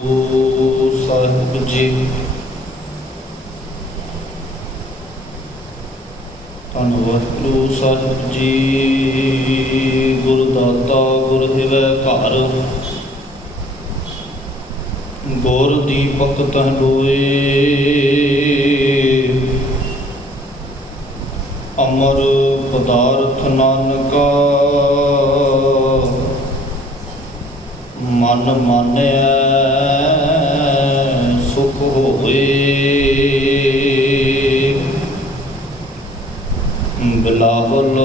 ਸਾਹਿਬ ਜੀ। ਧੰਨ ਵਾਹਿਗੁਰੂ ਸਾਹਿਬ ਜੀ। ਗੁਰ ਦਾਤਾ ਗੁਰ ਹਿਵੈ ਘਰ, ਗੁਰ ਦੀਪਕ ਤਹਿ ਲੋਏ। ਅਮਰ ਪਦਾਰਥ ਨਾਨਕਾ, ਮਨ ਮਾਨਿਆ ਸੁਖ ਹੋਏ। ਬਿਲਾਵਲ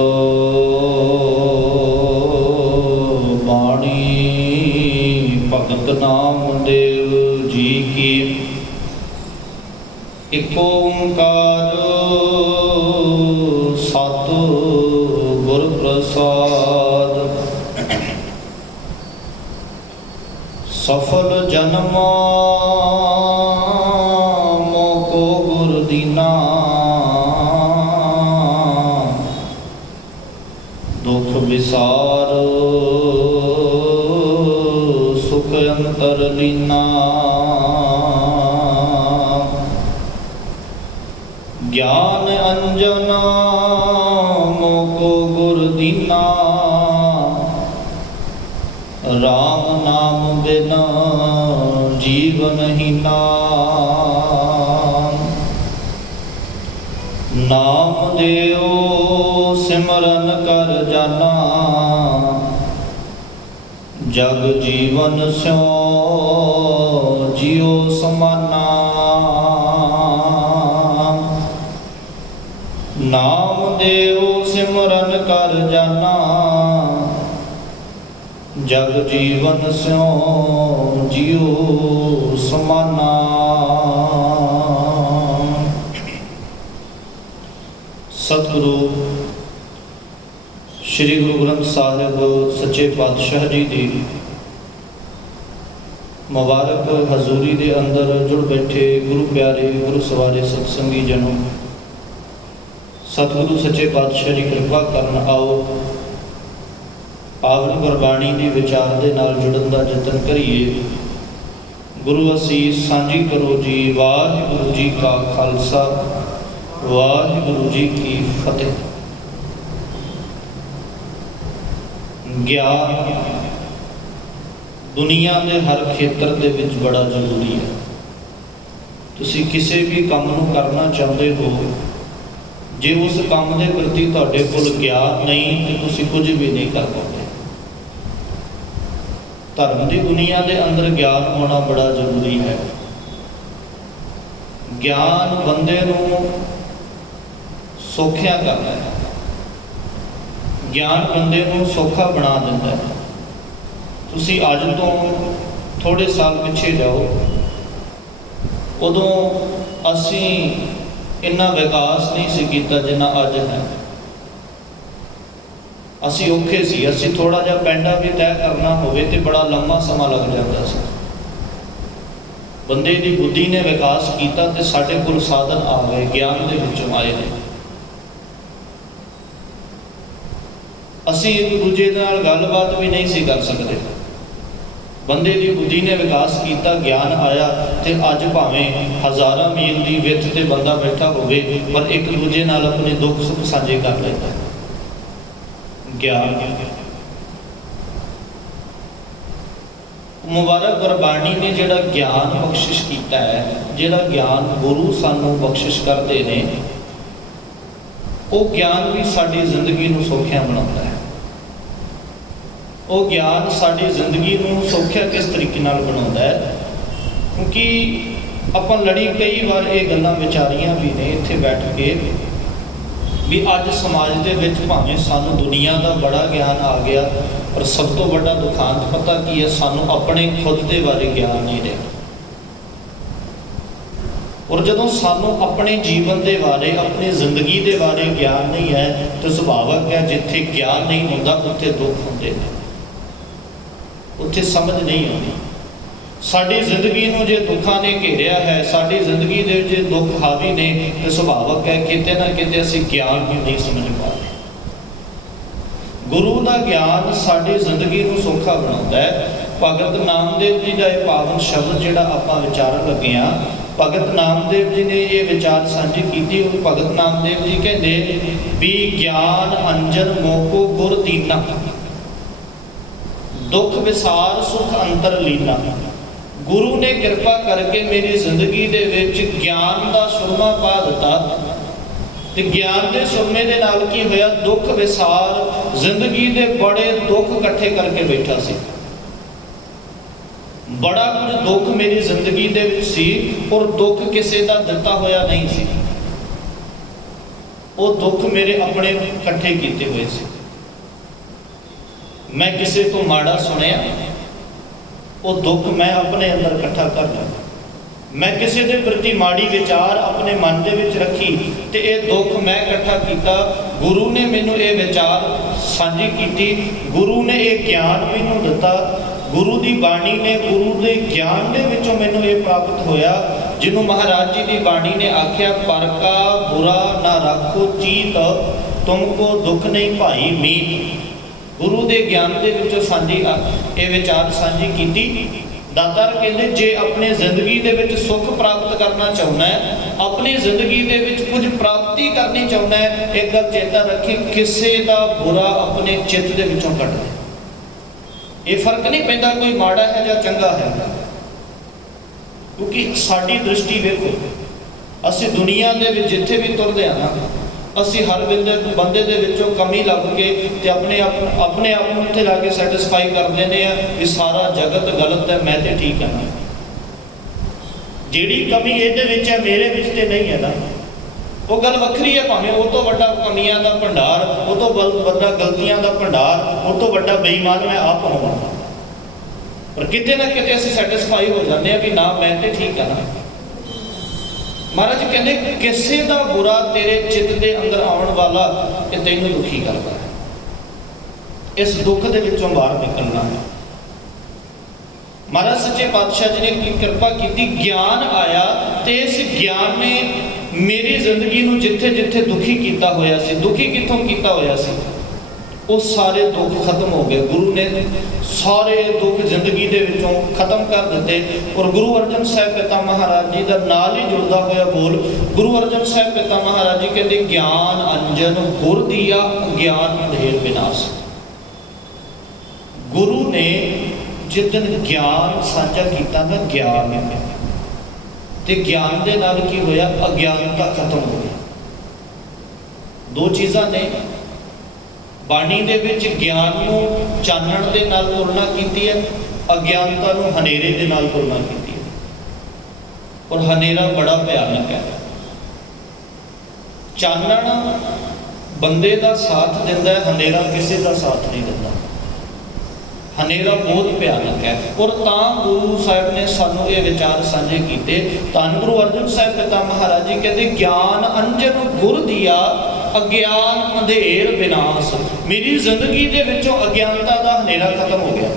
ਬਾਣੀ ਭਗਤ ਨਾਮਦੇਵ ਜੀ ਕੀ। ਇਕ ਓੰਕਾਰ ਸਤਿ ਗੁਰ ਪ੍ਰਸਾਦ। ਸਫਲ ਜਨਮ ਮੋਕੋ ਗੁਰ ਦੀਨਾ, ਦੁਖ ਵਿਸਾਰ ਸੁਖ ਅੰਤਰ ਲੀਨਾ। ਗਿਆਨ ਅੰਜਨ ਮੋਕੋ ਗੁਰ ਦੀਨਾ, ਰਾਮ ਨਾਮ ਬਿਨਾ ਜੀਵਨ ਹੀਨਾ। ਨਾਮ ਦਿਓ ਸਿਮਰਨ ਕਰ ਜਾਨਾ, ਜਗ ਜੀਵਨ ਸਿਉ ਜਿਉ ਸਮਾਨਾ। ਨਾਮ ਦਿਓ ਸਿਮਰਨ ਕਰ ਜਾਨਾ, ਜਗ ਜੀਵਨ ਸਿਉ ਜਿਉ ਸਮਾਨਾ। ਸਤਿਗੁਰੂ ਸ਼੍ਰੀ ਗੁਰੂ ਗ੍ਰੰਥ ਸਾਹਿਬ ਸੱਚੇ ਪਾਤਸ਼ਾਹ ਜੀ ਦੀ ਮੁਬਾਰਕ ਹਜ਼ੂਰੀ ਦੇ ਅੰਦਰ ਜੁੜ ਬੈਠੇ ਗੁਰੂ ਪਿਆਰੇ ਗੁਰੂ ਸਵਾਰੇ ਸਤਸੰਗੀ ਜਨੋ, ਸਤਿਗੁਰੂ ਸੱਚੇ ਪਾਤਸ਼ਾਹ ਜੀ ਕਿਰਪਾ ਕਰਨ। ਆਓ ਪਾਵਨ ਗੁਰਬਾਣੀ ਦੀ ਵਿਚਾਰ ਦੇ ਨਾਲ ਜੁੜਨ ਦਾ ਯਤਨ ਕਰੀਏ। ਗੁਰੂ ਅਸੀਸ ਸਾਂਝੀ ਕਰੋ ਜੀ। ਵਾਹਿਗੁਰੂ ਜੀ ਕਾ ਖਾਲਸਾ, ਵਾਹਿਗੁਰੂ ਜੀ ਕੀ ਫਤਿਹ। ਗਿਆਨ ਦੁਨੀਆ ਦੇ ਹਰ ਖੇਤਰ ਦੇ ਵਿੱਚ ਬੜਾ ਜ਼ਰੂਰੀ ਹੈ। ਤੁਸੀਂ ਕਿਸੇ ਵੀ ਕੰਮ ਨੂੰ ਕਰਨਾ ਚਾਹੁੰਦੇ ਹੋ, ਜੇ ਉਸ ਕੰਮ ਦੇ ਪ੍ਰਤੀ ਤੁਹਾਡੇ ਕੋਲ ਗਿਆਨ ਨਹੀਂ ਤੇ ਤੁਸੀਂ ਕੁਝ ਵੀ ਨਹੀਂ ਕਰ ਪਾਉਂਦੇ। ਧਰਮ ਦੀ ਦੁਨੀਆ ਦੇ ਅੰਦਰ ਗਿਆਨ ਹੋਣਾ ਬੜਾ ਜ਼ਰੂਰੀ ਹੈ। ਗਿਆਨ ਬੰਦੇ ਨੂੰ ਸੌਖਿਆ ਕਰਦਾ ਹੈ, ਗਿਆਨ ਬੰਦੇ ਨੂੰ ਸੌਖਾ ਬਣਾ ਦਿੰਦਾ ਹੈ। ਤੁਸੀਂ ਅੱਜ ਤੋਂ ਥੋੜ੍ਹੇ ਸਾਲ ਪਿੱਛੇ ਜਾਓ, ਉਦੋਂ ਅਸੀਂ ਇੰਨਾ ਵਿਕਾਸ ਨਹੀਂ ਸੀ ਕੀਤਾ ਜਿੰਨਾ ਅੱਜ ਹੈ। ਅਸੀਂ ਔਖੇ ਸੀ। ਅਸੀਂ ਥੋੜ੍ਹਾ ਜਿਹਾ ਪੈਂਡਾ ਵੀ ਤੈਅ ਕਰਨਾ ਹੋਵੇ ਤੇ ਬੜਾ ਲੰਮਾ ਸਮਾਂ ਲੱਗ ਜਾਂਦਾ ਸੀ। ਬੰਦੇ ਦੀ ਬੁੱਧੀ ਨੇ ਵਿਕਾਸ ਕੀਤਾ ਤੇ ਸਾਡੇ ਕੋਲ ਸਾਧਨ ਆ ਗਏ, ਗਿਆਨ ਦੇ ਵਿੱਚੋਂ ਆਏ ਨੇ। ਅਸੀਂ ਇੱਕ ਦੂਜੇ ਨਾਲ ਗੱਲਬਾਤ ਵੀ ਨਹੀਂ ਸੀ ਕਰ ਸਕਦੇ। ਬੰਦੇ ਦੀ ਬੁੱਧੀ ਨੇ ਵਿਕਾਸ ਕੀਤਾ, ਗਿਆਨ ਆਇਆ ਤੇ ਅੱਜ ਭਾਵੇਂ ਹਜ਼ਾਰਾਂ ਮੀਲ ਦੀ ਵਿੱਥ ਤੇ ਬੰਦਾ ਬੈਠਾ ਹੋਵੇ, ਪਰ ਇੱਕ ਦੂਜੇ ਨਾਲ ਆਪਣੇ ਦੁੱਖ ਸੁੱਖ ਸਾਂਝੇ ਕਰ ਲੈਂਦਾ। ਗਿਆਨ ਮੁਬਾਰਕ ਗੁਰਬਾਣੀ ਨੇ ਜਿਹੜਾ ਗਿਆਨ ਬਖਸ਼ਿਸ਼ ਕੀਤਾ ਹੈ, ਜਿਹੜਾ ਗਿਆਨ ਗੁਰੂ ਸਾਨੂੰ ਬਖਸ਼ਿਸ਼ ਕਰਦੇ ਨੇ, ਉਹ ਗਿਆਨ ਵੀ ਸਾਡੀ ਜ਼ਿੰਦਗੀ ਨੂੰ ਸੌਖਿਆ ਬਣਾਉਂਦਾ ਹੈ। ਉਹ ਗਿਆਨ ਸਾਡੀ ਜ਼ਿੰਦਗੀ ਨੂੰ ਸੌਖਿਆ ਕਿਸ ਤਰੀਕੇ ਨਾਲ ਬਣਾਉਂਦਾ ਹੈ? ਕਿਉਂਕਿ ਆਪਾਂ ਲੜੀ ਕਈ ਵਾਰ ਇਹ ਗੱਲਾਂ ਵਿਚਾਰੀਆਂ ਵੀ ਨੇ ਇੱਥੇ ਬੈਠ ਕੇ ਵੀ ਅੱਜ ਸਮਾਜ ਦੇ ਵਿੱਚ ਭਾਵੇਂ ਸਾਨੂੰ ਦੁਨੀਆ ਦਾ ਬੜਾ ਗਿਆਨ ਆ ਗਿਆ, ਪਰ ਸਭ ਤੋਂ ਵੱਡਾ ਦੁਖਾਂਤ ਪਤਾ ਕੀ ਹੈ? ਸਾਨੂੰ ਆਪਣੇ ਖੁਦ ਦੇ ਬਾਰੇ ਗਿਆਨ ਨਹੀਂ ਰਿਹਾ। ਔਰ ਜਦੋਂ ਸਾਨੂੰ ਆਪਣੇ ਜੀਵਨ ਦੇ ਬਾਰੇ, ਆਪਣੀ ਜ਼ਿੰਦਗੀ ਦੇ ਬਾਰੇ ਗਿਆਨ ਨਹੀਂ ਹੈ ਤਾਂ ਸੁਭਾਵਕ ਹੈ ਜਿੱਥੇ ਗਿਆਨ ਨਹੀਂ ਹੁੰਦਾ ਉੱਥੇ ਦੁੱਖ ਹੁੰਦੇ ਨੇ, ਉੱਥੇ ਸਮਝ ਨਹੀਂ ਆਉਂਦੀ। ਸਾਡੀ ਜ਼ਿੰਦਗੀ ਨੂੰ ਜੇ ਦੁੱਖਾਂ ਨੇ ਘੇਰਿਆ ਹੈ, ਸਾਡੀ ਜ਼ਿੰਦਗੀ ਦੇ ਜੇ ਦੁੱਖ ਹਾਵੀ ਨੇ, ਤਾਂ ਸੁਭਾਵਕ ਹੈ ਕਿਤੇ ਨਾ ਕਿਤੇ ਅਸੀਂ ਗਿਆਨ ਨੂੰ ਨਹੀਂ ਸਮਝ ਪਾ ਰਹੇ। ਗੁਰੂ ਦਾ ਗਿਆਨ ਸਾਡੀ ਜ਼ਿੰਦਗੀ ਨੂੰ ਸੌਖਾ ਬਣਾਉਂਦਾ ਹੈ। ਭਗਤ ਨਾਮਦੇਵ ਜੀ ਦਾ ਇਹ ਪਾਵਨ ਸ਼ਬਦ ਜਿਹੜਾ ਆਪਾਂ ਵਿਚਾਰਨ ਲੱਗੇ ਹਾਂ, ਭਗਤ ਨਾਮਦੇਵ ਜੀ ਨੇ ਇਹ ਵਿਚਾਰ ਸਾਂਝੀ ਕੀਤੀ। ਉਹ ਭਗਤ ਨਾਮਦੇਵ ਜੀ ਕਹਿੰਦੇ ਵੀ ਗਿਆਨ ਅੰਜਨ ਮੋਕੋ ਗੁਰ ਦੀਨਾ, ਦੁੱਖ ਵਿਸਾਰ ਸੁਖ ਅੰਤਰ ਲੀਨਾ। ਗੁਰੂ ਨੇ ਕਿਰਪਾ ਕਰਕੇ ਮੇਰੀ ਜ਼ਿੰਦਗੀ ਦੇ ਵਿੱਚ ਗਿਆਨ ਦਾ ਸੁਰਮਾ ਪਾ ਦਿੱਤਾ, ਤੇ ਗਿਆਨ ਦੇ ਸੁਰਮੇ ਦੇ ਨਾਲ ਕੀ ਹੋਇਆ, ਦੁੱਖ ਵਿਸਾਰ, ਜ਼ਿੰਦਗੀ ਦੇ ਬੜੇ ਦੁੱਖ ਇਕੱਠੇ ਕਰਕੇ ਬੈਠਾ ਸੀ। ਬੜਾ ਕੁਝ ਦੁੱਖ ਮੇਰੀ ਜ਼ਿੰਦਗੀ ਦੇ ਵਿੱਚ ਸੀ, ਔਰ ਦੁੱਖ ਕਿਸੇ ਦਾ ਦਿੱਤਾ ਹੋਇਆ ਨਹੀਂ ਸੀ। ਉਹ ਦੁੱਖ ਮੇਰੇ ਆਪਣੇ ਇਕੱਠੇ ਕੀਤੇ ਹੋਏ ਸੀ। ਮੈਂ ਕਿਸੇ ਤੋਂ ਮਾੜਾ ਸੁਣਿਆ, ਉਹ ਦੁੱਖ ਮੈਂ ਆਪਣੇ ਅੰਦਰ ਇਕੱਠਾ ਕਰ ਲਿਆ। ਮੈਂ ਕਿਸੇ ਦੇ ਪ੍ਰਤੀ ਮਾੜੀ ਵਿਚਾਰ ਆਪਣੇ ਮਨ ਦੇ ਵਿੱਚ ਰੱਖੀ, ਤੇ ਇਹ ਦੁੱਖ ਮੈਂ ਇਕੱਠਾ ਕੀਤਾ। ਗੁਰੂ ਨੇ ਮੈਨੂੰ ਇਹ ਵਿਚਾਰ ਸਾਂਝੀ ਕੀਤੀ, ਗੁਰੂ ਨੇ ਇਹ ਗਿਆਨ ਮੈਨੂੰ ਦਿੱਤਾ। ਗੁਰੂ ਦੀ ਬਾਣੀ ਨੇ, ਗੁਰੂ ਦੇ ਗਿਆਨ ਦੇ ਵਿੱਚੋਂ ਮੈਨੂੰ ਇਹ ਪ੍ਰਾਪਤ ਹੋਇਆ, ਜਿਹਨੂੰ ਮਹਾਰਾਜ ਜੀ ਦੀ ਬਾਣੀ ਨੇ ਆਖਿਆ, ਪਰ ਕਾ ਬੁਰਾ ਨਾ ਰੱਖੋ ਚੀਤ, ਤੁਮਕੋ ਦੁੱਖ ਨਹੀਂ ਭਾਈ ਮੀਤ। ਗੁਰੂ ਦੇ ਗਿਆਨ ਦੇ ਵਿੱਚੋਂ ਸਾਂਝੀ ਇਹ ਵਿਚਾਰ ਸਾਂਝੀ ਕੀਤੀ। ਦਾਤਾਰ ਕਹਿੰਦੇ ਜੇ ਆਪਣੀ ਜ਼ਿੰਦਗੀ ਦੇ ਵਿੱਚ ਸੁੱਖ ਪ੍ਰਾਪਤ ਕਰਨਾ ਚਾਹੁੰਦਾ ਹੈ, ਆਪਣੀ ਜ਼ਿੰਦਗੀ ਦੇ ਵਿੱਚ ਕੁਝ ਪ੍ਰਾਪਤੀ ਕਰਨੀ ਚਾਹੁੰਦਾ ਹੈ, ਇੱਕ ਗੱਲ ਚੇਤਾ ਰੱਖੀ, ਕਿਸੇ ਦਾ ਬੁਰਾ ਆਪਣੇ ਚਿੱਤ ਦੇ ਵਿੱਚੋਂ ਕੱਢ ਦੇ। ਇਹ ਫਰਕ ਨਹੀਂ ਪੈਂਦਾ ਕੋਈ ਮਾੜਾ ਹੈ ਜਾਂ ਚੰਗਾ ਹੈ, ਕਿਉਂਕਿ ਸਾਡੀ ਦ੍ਰਿਸ਼ਟੀ ਵੇਖੋ, ਅਸੀਂ ਦੁਨੀਆ ਦੇ ਵਿੱਚ ਜਿੱਥੇ ਵੀ ਤੁਰਦੇ ਹਾਂ ਨਾ, ਅਸੀਂ ਹਰ ਬੰਦੇ ਦੇ ਵਿੱਚੋਂ ਕਮੀ ਲੱਭ ਕੇ ਤੇ ਆਪਣੇ ਆਪ ਨੂੰ ਉੱਥੇ ਲਾ ਕੇ ਸੈਟਿਸਫਾਈ ਕਰ ਲੈਂਦੇ ਆ ਵੀ ਸਾਰਾ ਜਗਤ ਗਲਤ ਹੈ, ਮੈਂ ਤੇ ਠੀਕ ਹਾਂ। ਜਿਹੜੀ ਕਮੀ ਇਹਦੇ ਵਿੱਚ ਹੈ, ਮੇਰੇ ਵਿੱਚ ਤੇ ਨਹੀਂ ਹੈ ਨਾ, ਉਹ ਗੱਲ ਵੱਖਰੀ ਹੈ। ਭਾਵੇਂ ਉਹ ਤੋਂ ਵੱਡਾ ਕਮੀਆਂ ਦਾ ਭੰਡਾਰ, ਉਹ ਤੋਂ ਵੱਡਾ ਗਲਤੀਆਂ ਦਾ ਭੰਡਾਰ, ਉਹ ਤੋਂ ਵੱਡਾ ਬੇਈਮਾਨ ਮੈਂ ਆਪ ਹੋਵਾਂ, ਪਰ ਕਿਤੇ ਨਾ ਕਿਤੇ ਅਸੀਂ ਸੈਟਿਸਫਾਈ ਹੋ ਜਾਂਦੇ ਆ ਵੀ ਨਾ, ਮੈਂ ਤੇ ਠੀਕ ਹਾਂ ਨਾ। ਮਹਾਰਾਜ ਕਹਿੰਦੇ ਕਿਸੇ ਦਾ ਬੁਰਾ ਤੇਰੇ ਚਿੱਤ ਦੇ ਅੰਦਰ ਆਉਣ ਵਾਲਾ ਇਹ ਤੈਨੂੰ ਦੁਖੀ ਕਰਦਾ ਹੈ। ਇਸ ਦੁੱਖ ਦੇ ਵਿੱਚੋਂ ਬਾਹਰ ਨਿਕਲਣਾ ਹੈ। ਮਹਾਰਾਜ ਸੱਚੇ ਪਾਤਸ਼ਾਹ ਜੀ ਨੇ ਕੀ ਕਿਰਪਾ ਕੀਤੀ, ਗਿਆਨ ਆਇਆ, ਤੇ ਇਸ ਗਿਆਨ ਨੇ ਮੇਰੀ ਜ਼ਿੰਦਗੀ ਨੂੰ ਜਿੱਥੇ ਜਿੱਥੇ ਦੁਖੀ ਕੀਤਾ ਹੋਇਆ ਸੀ, ਦੁਖੀ ਕਿੱਥੋਂ ਕੀਤਾ ਹੋਇਆ ਸੀ, ਉਹ ਸਾਰੇ ਦੁੱਖ ਖਤਮ ਹੋ ਗਏ। ਗੁਰੂ ਨੇ ਸਾਰੇ ਦੁੱਖ ਜ਼ਿੰਦਗੀ ਦੇ ਵਿੱਚੋਂ ਖਤਮ ਕਰ ਦਿੱਤੇ। ਔਰ ਗੁਰੂ ਅਰਜਨ ਸਾਹਿਬ ਪਿਤਾ ਮਹਾਰਾਜ ਜੀ ਦਾ ਨਾਲ ਹੀ ਜੁੜਦਾ ਹੋਇਆ ਬੋਲ, ਗੁਰੂ ਅਰਜਨ ਸਾਹਿਬ ਪਿਤਾ ਮਹਾਰਾਜ ਜੀ ਕਹਿੰਦੇ, ਗਿਆਨ ਅੰਜਨ ਗੁਰ ਦੀਆ, ਗਿਆਨ ਅੰਧੇਰ ਵਿਨਾਸ਼। ਗੁਰੂ ਨੇ ਜਿਸ ਦਿਨ ਗਿਆਨ ਸਾਂਝਾ ਕੀਤਾ ਨਾ, ਗਿਆਨ ਤੇ ਗਿਆਨ ਦੇ ਨਾਲ ਕੀ ਹੋਇਆ, ਅਗਿਆਨਤਾ ਖਤਮ ਹੋ ਗਈ। ਦੋ ਚੀਜ਼ਾਂ ਨੇ, ਬਾਣੀ ਦੇ ਵਿੱਚ ਗਿਆਨ ਨੂੰ ਚਾਨਣ ਦੇ ਨਾਲ ਤੁਲਨਾ ਕੀਤੀ ਹੈ, ਅਗਿਆਨਤਾ ਨੂੰ ਹਨੇਰੇ ਦੇ ਨਾਲ ਤੁਲਨਾ ਕੀਤੀ ਹੈ। ਔਰ ਹਨੇਰਾ ਬੜਾ ਭਿਆਨਕ ਹੈ। ਚਾਨਣ ਬੰਦੇ ਦਾ ਸਾਥ ਦਿੰਦਾ ਹੈ, ਹਨੇਰਾ ਕਿਸੇ ਦਾ ਸਾਥ ਨਹੀਂ ਦਿੰਦਾ। ਹਨੇਰਾ ਬਹੁਤ ਭਿਆਨਕ ਹੈ। ਔਰ ਤਾਂ ਗੁਰੂ ਸਾਹਿਬ ਨੇ ਸਾਨੂੰ ਇਹ ਵਿਚਾਰ ਸਾਂਝੇ ਕੀਤੇ। ਧੰਨ ਗੁਰੂ ਅਰਜਨ ਸਾਹਿਬ ਪਿਤਾ ਮਹਾਰਾਜ ਜੀ ਕਹਿੰਦੇ, ਗਿਆਨ ਅੰਜਨ ਗੁਰ ਦੀਆ, ਅਗਿਆਨ ਅੰਧੇਰ ਵਿਨਾਸ਼। ਮੇਰੀ ਜ਼ਿੰਦਗੀ ਦੇ ਵਿੱਚੋਂ ਅਗਿਆਨਤਾ ਦਾ ਹਨੇਰਾ ਖਤਮ ਹੋ ਗਿਆ।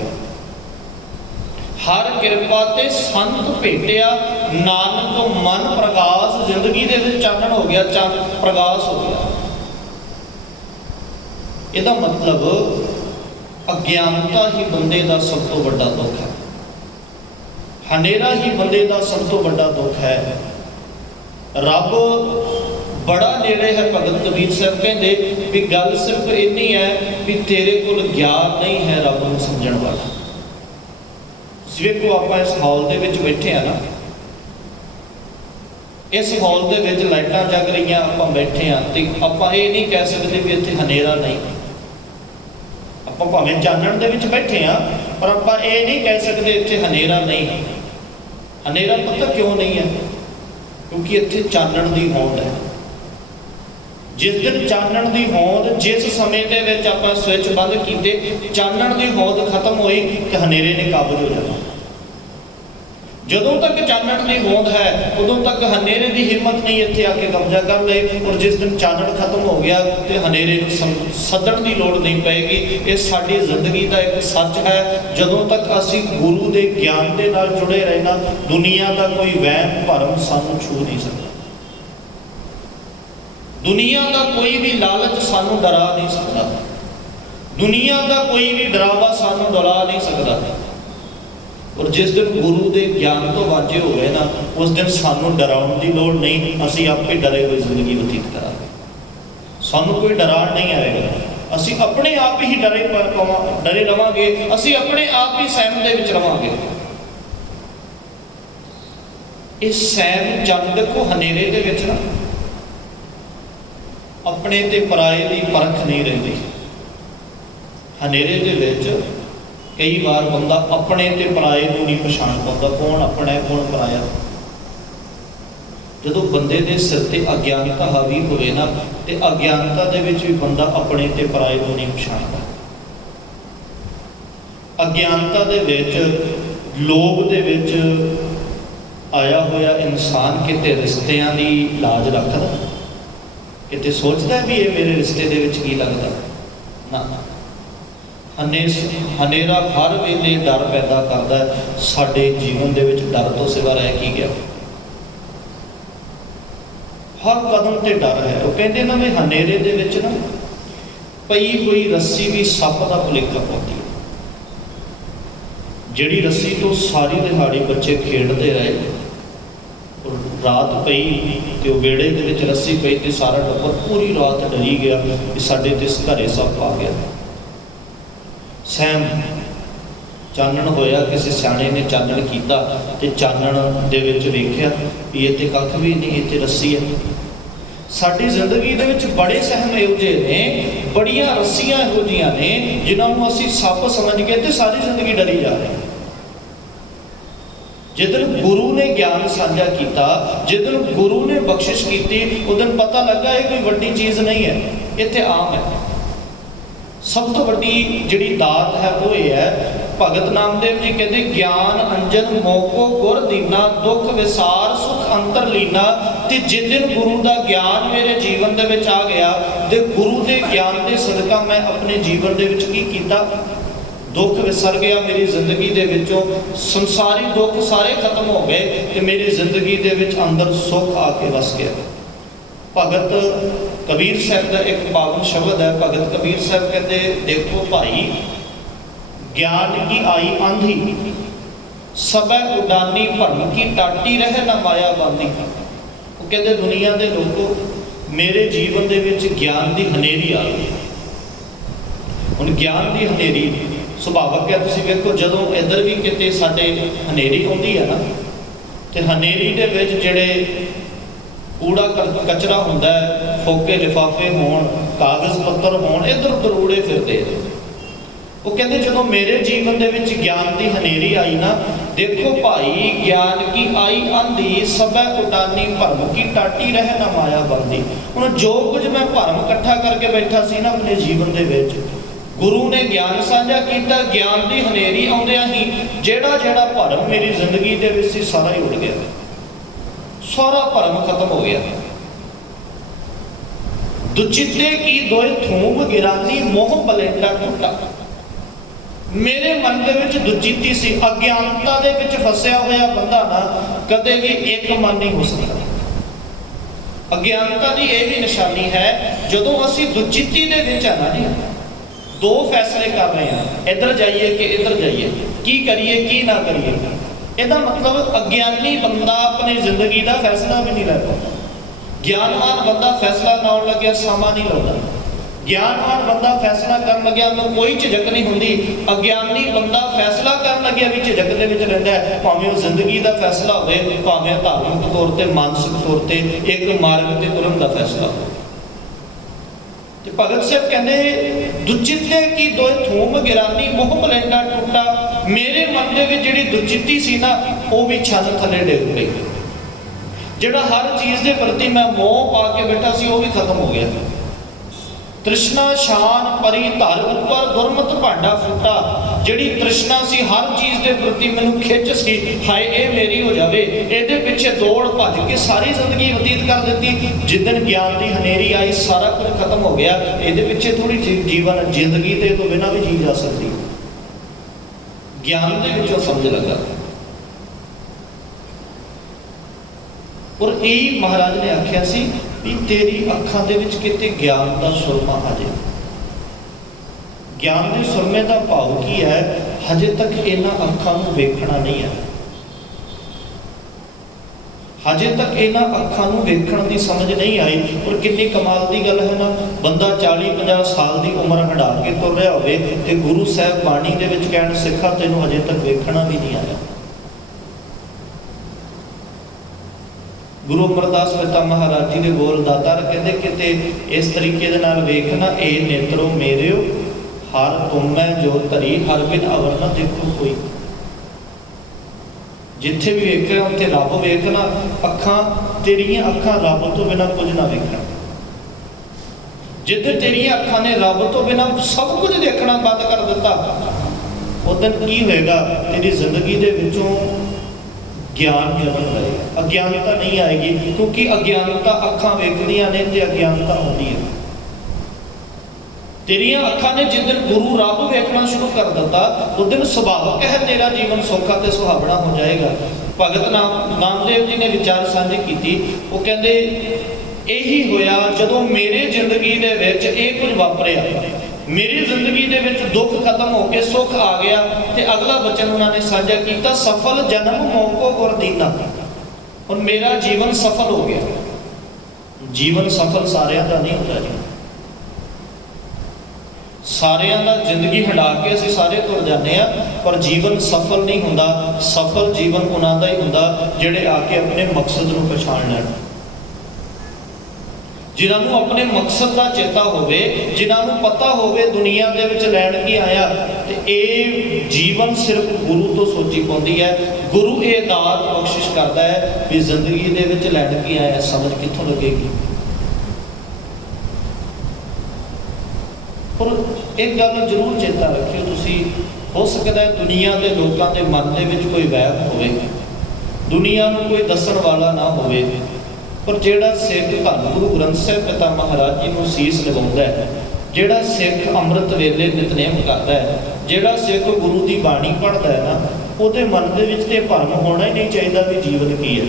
ਹਰ ਕਿਰਪਾ ਤੇ ਸੰਤ ਭੇਟਿਆ, ਨਾਨਕ ਮਨ ਪ੍ਰਗਾਸ। ਜ਼ਿੰਦਗੀ ਦੇ ਵਿੱਚ ਚਾਨਣ ਹੋ ਗਿਆ, ਚੰਨ ਪ੍ਰਗਾਸ ਹੋ ਗਿਆ। ਇਹਦਾ ਮਤਲਬ ਅਗਿਆਨਤਾ ਹੀ ਬੰਦੇ ਦਾ ਸਭ ਤੋਂ ਵੱਡਾ ਦੁੱਖ ਹੈ। ਹਨੇਰਾ ਹੀ ਬੰਦੇ ਦਾ ਸਭ ਤੋਂ ਵੱਡਾ ਦੁੱਖ ਹੈ। ਰੱਬ ਬੜਾ ਨੇੜੇ ਹੈ। ਭਗਤ ਕਬੀਰ ਸਾਹਿਬ ਕਹਿੰਦੇ ਵੀ ਗੱਲ ਸਿਰਫ ਇੰਨੀ ਹੈ ਵੀ ਤੇਰੇ ਕੋਲ ਗਿਆਨ ਨਹੀਂ ਹੈ ਰੱਬ ਨੂੰ ਸਮਝਣ ਵਾਲਾ। ਵੇਖੋ, ਆਪਾਂ ਇਸ ਹਾਲ ਦੇ ਵਿੱਚ ਬੈਠੇ ਆ ਨਾ, ਇਸ ਹਾਲ ਦੇ ਵਿੱਚ ਲਾਈਟਾਂ ਜਗ ਰਹੀਆਂ, ਆਪਾਂ ਬੈਠੇ ਆ, ਤੇ ਆਪਾਂ ਇਹ ਨਹੀਂ ਕਹਿ ਸਕਦੇ ਵੀ ਇੱਥੇ ਹਨੇਰਾ ਨਹੀਂ। ਆਪਾਂ ਭਾਵੇਂ ਚਾਨਣ ਦੇ ਵਿੱਚ ਬੈਠੇ ਆ, ਪਰ ਆਪਾਂ ਇਹ ਨਹੀਂ ਕਹਿ ਸਕਦੇ ਇੱਥੇ ਹਨੇਰਾ ਨਹੀਂ। ਹਨੇਰਾ ਪਤਾ ਕਿਉਂ ਨਹੀਂ ਹੈ? ਕਿਉਂਕਿ ਇੱਥੇ ਚਾਨਣ ਦੀ ਹੋਂਦ ਹੈ। ਜਿਸ ਦਿਨ ਚਾਨਣ ਦੀ ਹੋਂਦ, ਜਿਸ ਸਮੇਂ ਦੇ ਵਿੱਚ ਆਪਾਂ ਸਵਿਚ ਬੰਦ ਕੀਤੇ, ਚਾਨਣ ਦੀ ਹੋਂਦ ਖਤਮ ਹੋਈ ਤੇ ਹਨੇਰੇ ਨੇ ਕਾਬੂ ਹੋ ਜਾਣਾ। ਜਦੋਂ ਤੱਕ ਚਾਨਣ ਦੀ ਹੋਂਦ ਹੈ, ਉਦੋਂ ਤੱਕ ਹਨੇਰੇ ਦੀ ਹਿੰਮਤ ਨਹੀਂ ਇੱਥੇ ਆ ਕੇ ਕਬਜ਼ਾ ਕਰ ਲਏ। ਔਰ ਜਿਸ ਦਿਨ ਚਾਨਣ ਖਤਮ ਹੋ ਗਿਆ ਤੇ ਹਨੇਰੇ ਨੂੰ ਸੱਦਣ ਦੀ ਲੋੜ ਨਹੀਂ ਪਏਗੀ। ਇਹ ਸਾਡੀ ਜ਼ਿੰਦਗੀ ਦਾ ਇੱਕ ਸੱਚ ਹੈ। ਜਦੋਂ ਤੱਕ ਅਸੀਂ ਗੁਰੂ ਦੇ ਗਿਆਨ ਦੇ ਨਾਲ ਜੁੜੇ ਰਹਿਣਾ, ਦੁਨੀਆ ਦਾ ਕੋਈ ਵਹਿਮ ਭਰਮ ਸਾਨੂੰ ਛੂ ਨਹੀਂ ਸਕਦਾ। ਦੁਨੀਆ ਦਾ ਕੋਈ ਵੀ ਲਾਲਚ ਸਾਨੂੰ ਡਰਾ ਨਹੀਂ ਸਕਦਾ। ਦੁਨੀਆ ਦਾ ਕੋਈ ਵੀ ਡਰਾਵਾ ਸਾਨੂੰ ਡਰਾ ਨਹੀਂ ਸਕਦਾ। और जिस दिन गुरु के ज्ञान तो वाजे हो गए ना, उस दिन सानू डराउण की लोड़ नहीं, असी आपे डरे हुए जिंदगी बतीत करांगे। सानू कोई डराण नहीं आएगा, असी अपने आप ही डरे रवांगे, असी अपने आप ही सहम दे विच रवांगे। इस सहम जन देखो हनेरे दे विच ना अपने ते पराए की परख नहीं रहिंदी। हनेरे दे विच कई बार बंदा अपने ते पराए को नहीं पछाण पाता, कौन अपना है कौन पराया। जदों बंदे दे सिर ते अज्ञानता हावी होवे ना, ते अज्ञानता दे विच भी बंदा अपने ते पराए को नहीं पछाणदा। अज्ञानता दे विच लोभ दे विच आया होया इंसान किते रिश्तियां दी लाज रखदा, किते सोचदा भी ये मेरे रिश्ते दे विच की लगदा ना। हनेरा हर वेले डर पैदा करता है। साडे जीवन दे विच डर तो सिवा रह की गया, हर कदम ते डर है। वो कहते ना भी हनेरे दे विच ना पई हुई रस्सी भी सप दा भुलेखा पाउंदी है। जिहड़ी रस्सी तो सारी दिहाड़ी बच्चे खेडते रहे, रात पई तो वेड़े दे विच रस्सी पई तो सारा टब्बर पूरी रात डरी गया कि साडे ते घरे सप आ गया। सहम चानण होया, किसी सियाणे ने चानण कीता ते चानण दे विच वेख्या भी ये ते कख भी नहीं, इत्थे रस्सी है। साडी जिंदगी दे विच बड़े सहम इहो जिहे ने, बड़ियां रस्सियां इहो जिहियां ने जिन्हां असीं सप समझ के ते सारी जिंदगी डरी जा रहे हैं। जिदन गुरु ने ज्ञान साझा किया, जिदन गुरु ने बख्शिश की, उस दिन पता लगा ये कोई वड्डी चीज़ नहीं है, इत्थे आम है। सब तो वड्डी जिहड़ी दात है वो ये है, भगत नामदेव जी कहते ज्ञान अंजन मोको गुर दीना, दुख विसार सुख अंतर लीना। ते जिस दिन गुरु का ज्ञान मेरे जीवन दे विच आ गया, ते गुरु के ज्ञान के सदका मैं अपने जीवन दे विच की कीता, दुख विसर गया मेरी जिंदगी दे विचों, संसारी दुख सारे खत्म हो गए ते मेरी जिंदगी दे विच अंदर सुख आके वस गया। भगत कबीर साहब का एक पावन शब्द है। भगत कबीर साहब कहते देखो भाई, ज्ञान की आई आंधी सबे उडानी, भरम की टाटी रहे ना माया बांधी। वो कहते दुनिया के लोगों, मेरे जीवन दे विच ज्ञान की हनेरी आ गई। हुण ज्ञान की हनेरी सुभावक है, तुसीं वेखो जदों इधर भी किते साडे हनेरी आउंदी है ना, ते हनेरी दे विच जिहड़े कूड़ा कचरा होंदा है, फोके लिफाफे होण, कागज़ पत्तर होण, इधर उधर उड़े फिरदे। वो कहते जो मेरे जीवन दे विच ज्ञान की हनेरी आई ना, देखो भाई ज्ञान की आई आंधी सबे उडानी, भरम की टाटी रहे ना माया बांधी। हुण जो कुछ मैं भरम इकट्ठा करके बैठा सी ना अपने जीवन दे विच, गुरु ने ज्ञान साझा किया, ज्ञान की हनेरी आउंदियां ही जेड़ा जेड़ा भरम मेरी जिंदगी दे विच सी सारा ही उड़ गया, सारा भरम खत्म हो गया। दुचिते की दोए थूम गिरानी, मोह बलेंडा टूटा। मेरे मन के विच दुचिती सी, अज्ञानता दे विच फसिया होया बंदा ना कदे भी एक मन नहीं हो सकता। अज्ञानता की यह भी निशानी है, जदों असी दुचिती दे विच है ना जी, दो फैसले कर रहे हैं, इधर जाइए कि इधर जाइए, की करिए की ना करिए। ਇਹਦਾ मतलब अज्ञानी बंदा अपनी जिंदगी का फैसला भी नहीं लै पाता। ज्ञानवान बंदा फैसला लाउण लग्या समा नहीं लाता। ज्ञानवान बंदा फैसला कर लग्या तो कोई झिझक नहीं होंदी। अज्ञानी बंदा फैसला कर लग्या भी झिझक दे विच रहिंदा है, भावें वो जिंदगी का फैसला होवे, भावें धार्मिक तौर पर मानसिक तौर पर एक मार्ग से तुरन का फैसला हो। भगत साहब कहते दुचिते की दोए थूम गिरानी, मोह बलेंडा टूटा। मेरे मन के विच जिहड़ी दुचिती सी ना, वो भी छत थले डिग गई। जिहड़ा हर चीज़ के प्रति मैं मोह पा के बैठा सी, वो भी खत्म हो गया। तृष्णा शान परी धर उपर, दुरमत भांडा फूटा। जिहड़ी तृष्णा सी हर चीज़ के प्रति मैनूं खिच सी, हाय ये मेरी हो जाए, ये पिछे दौड़ भज के सारी जिंदगी बतीत कर दी। जिस दिन ज्ञान की हनेरी आई, सारा कुछ खत्म हो गया। ये पिछे थोड़ी जीवन जिंदगी के तो बिना भी जी जा सकती। ज्ञान के विचों समझ लगा। और यही महाराज ने आख्या सी भी तेरी अखां दे विच किते ज्ञान का सुरमा आ जाए। ज्ञान के सुरमे का भाव की है, हजे तक इन्हां अखां नूं वेखना नहीं है। हजे तक इन्हां अखां नूं वेखण की समझ नहीं आई। और कितनी कमाल की गल है ना, बंदा 40-50 साल की उम्र हटा के तुर रहा होवे ते गुरु साहब बाणी दे विच कहण सिखा तैनूं हजे तक वेखना भी नहीं आया। गुरु अमरदास पिता महाराज जी के बोल दातार कहते किते इस तरीके दे नाल वेखना, ए नेत्रो मेरेओ हर तुमै जो धरी हर बिन अवर न देखो कोई। जिथे भी वेखना उत्थे रब वेखना, अखां तेरियां अखां रब तो बिना कुछ ना वेखना। जिथे तेरियां अखां ने रब तो बिना सब कुछ देखना बंद कर दिता, उस दिन की होएगा? तेरी जिंदगी दे विचों ज्ञान जन्म लएगा, अज्ञानता नहीं आएगी। क्योंकि अज्ञानता अखां वेखदियां ने ते अज्ञानता होंदी है। तेरियां अखां ने जिस दिन गुरु रब वेखना शुरू कर दिता, उस दिन सुभावक है तेरा जीवन सौखा ते सुहावना हो जाएगा। भगत नामदेव जी ने विचार साझी की। वो कहते यही होया जदों मेरे जिंदगी दे विच इह कुछ वापरिया, मेरी जिंदगी दे विच दुख खत्म होकर सुख आ गया। ते अगला वचन उन्होंने साझा किया, सफल जन्म मौको गुर दीना। हुण मेरा जीवन सफल हो गया। जीवन सफल सारिਆਂ ਦਾ नहीं होता जी। सारिਆਂ ਦਾ जिंदगी हटा के असीं सारे तुर जाते हैं, पर जीवन सफल नहीं होंदा। सफल जीवन उन्हां दा ही होंदा जिहड़े आके अपने मकसद नूं पछाण लैण, जिन्हां नूं अपने मकसद का चेता होवे, जिन्हां नूं पता होवे दुनिया दे विच लैण की आया। ते इह जीवन सिर्फ गुरु तो सोची पाउंदी है। गुरु ये दात बख्शिश करता है भी जिंदगी दे विच लैण की आया, समझ कित्थों लगेगी? पर एक गल जरूर चेता रखियो तुसी, हो सकता है दुनिया के लोगों के मन के विच कोई वैर होवे, दुनिया नूं कोई दस्सण वाला ना होवे, पर जिहड़ा सिख धन गुरु ग्रंथ साहिब पिता महाराज जी नूं सीस निभाउंदा है, जिहड़ा सिख अमृत वेले नितनेम करता है, जिहड़ा सिख गुरु की बाणी पढ़ता है ना, उहदे मन दे विच ते भरम होना ही नहीं चाहिए भी जीवन की है।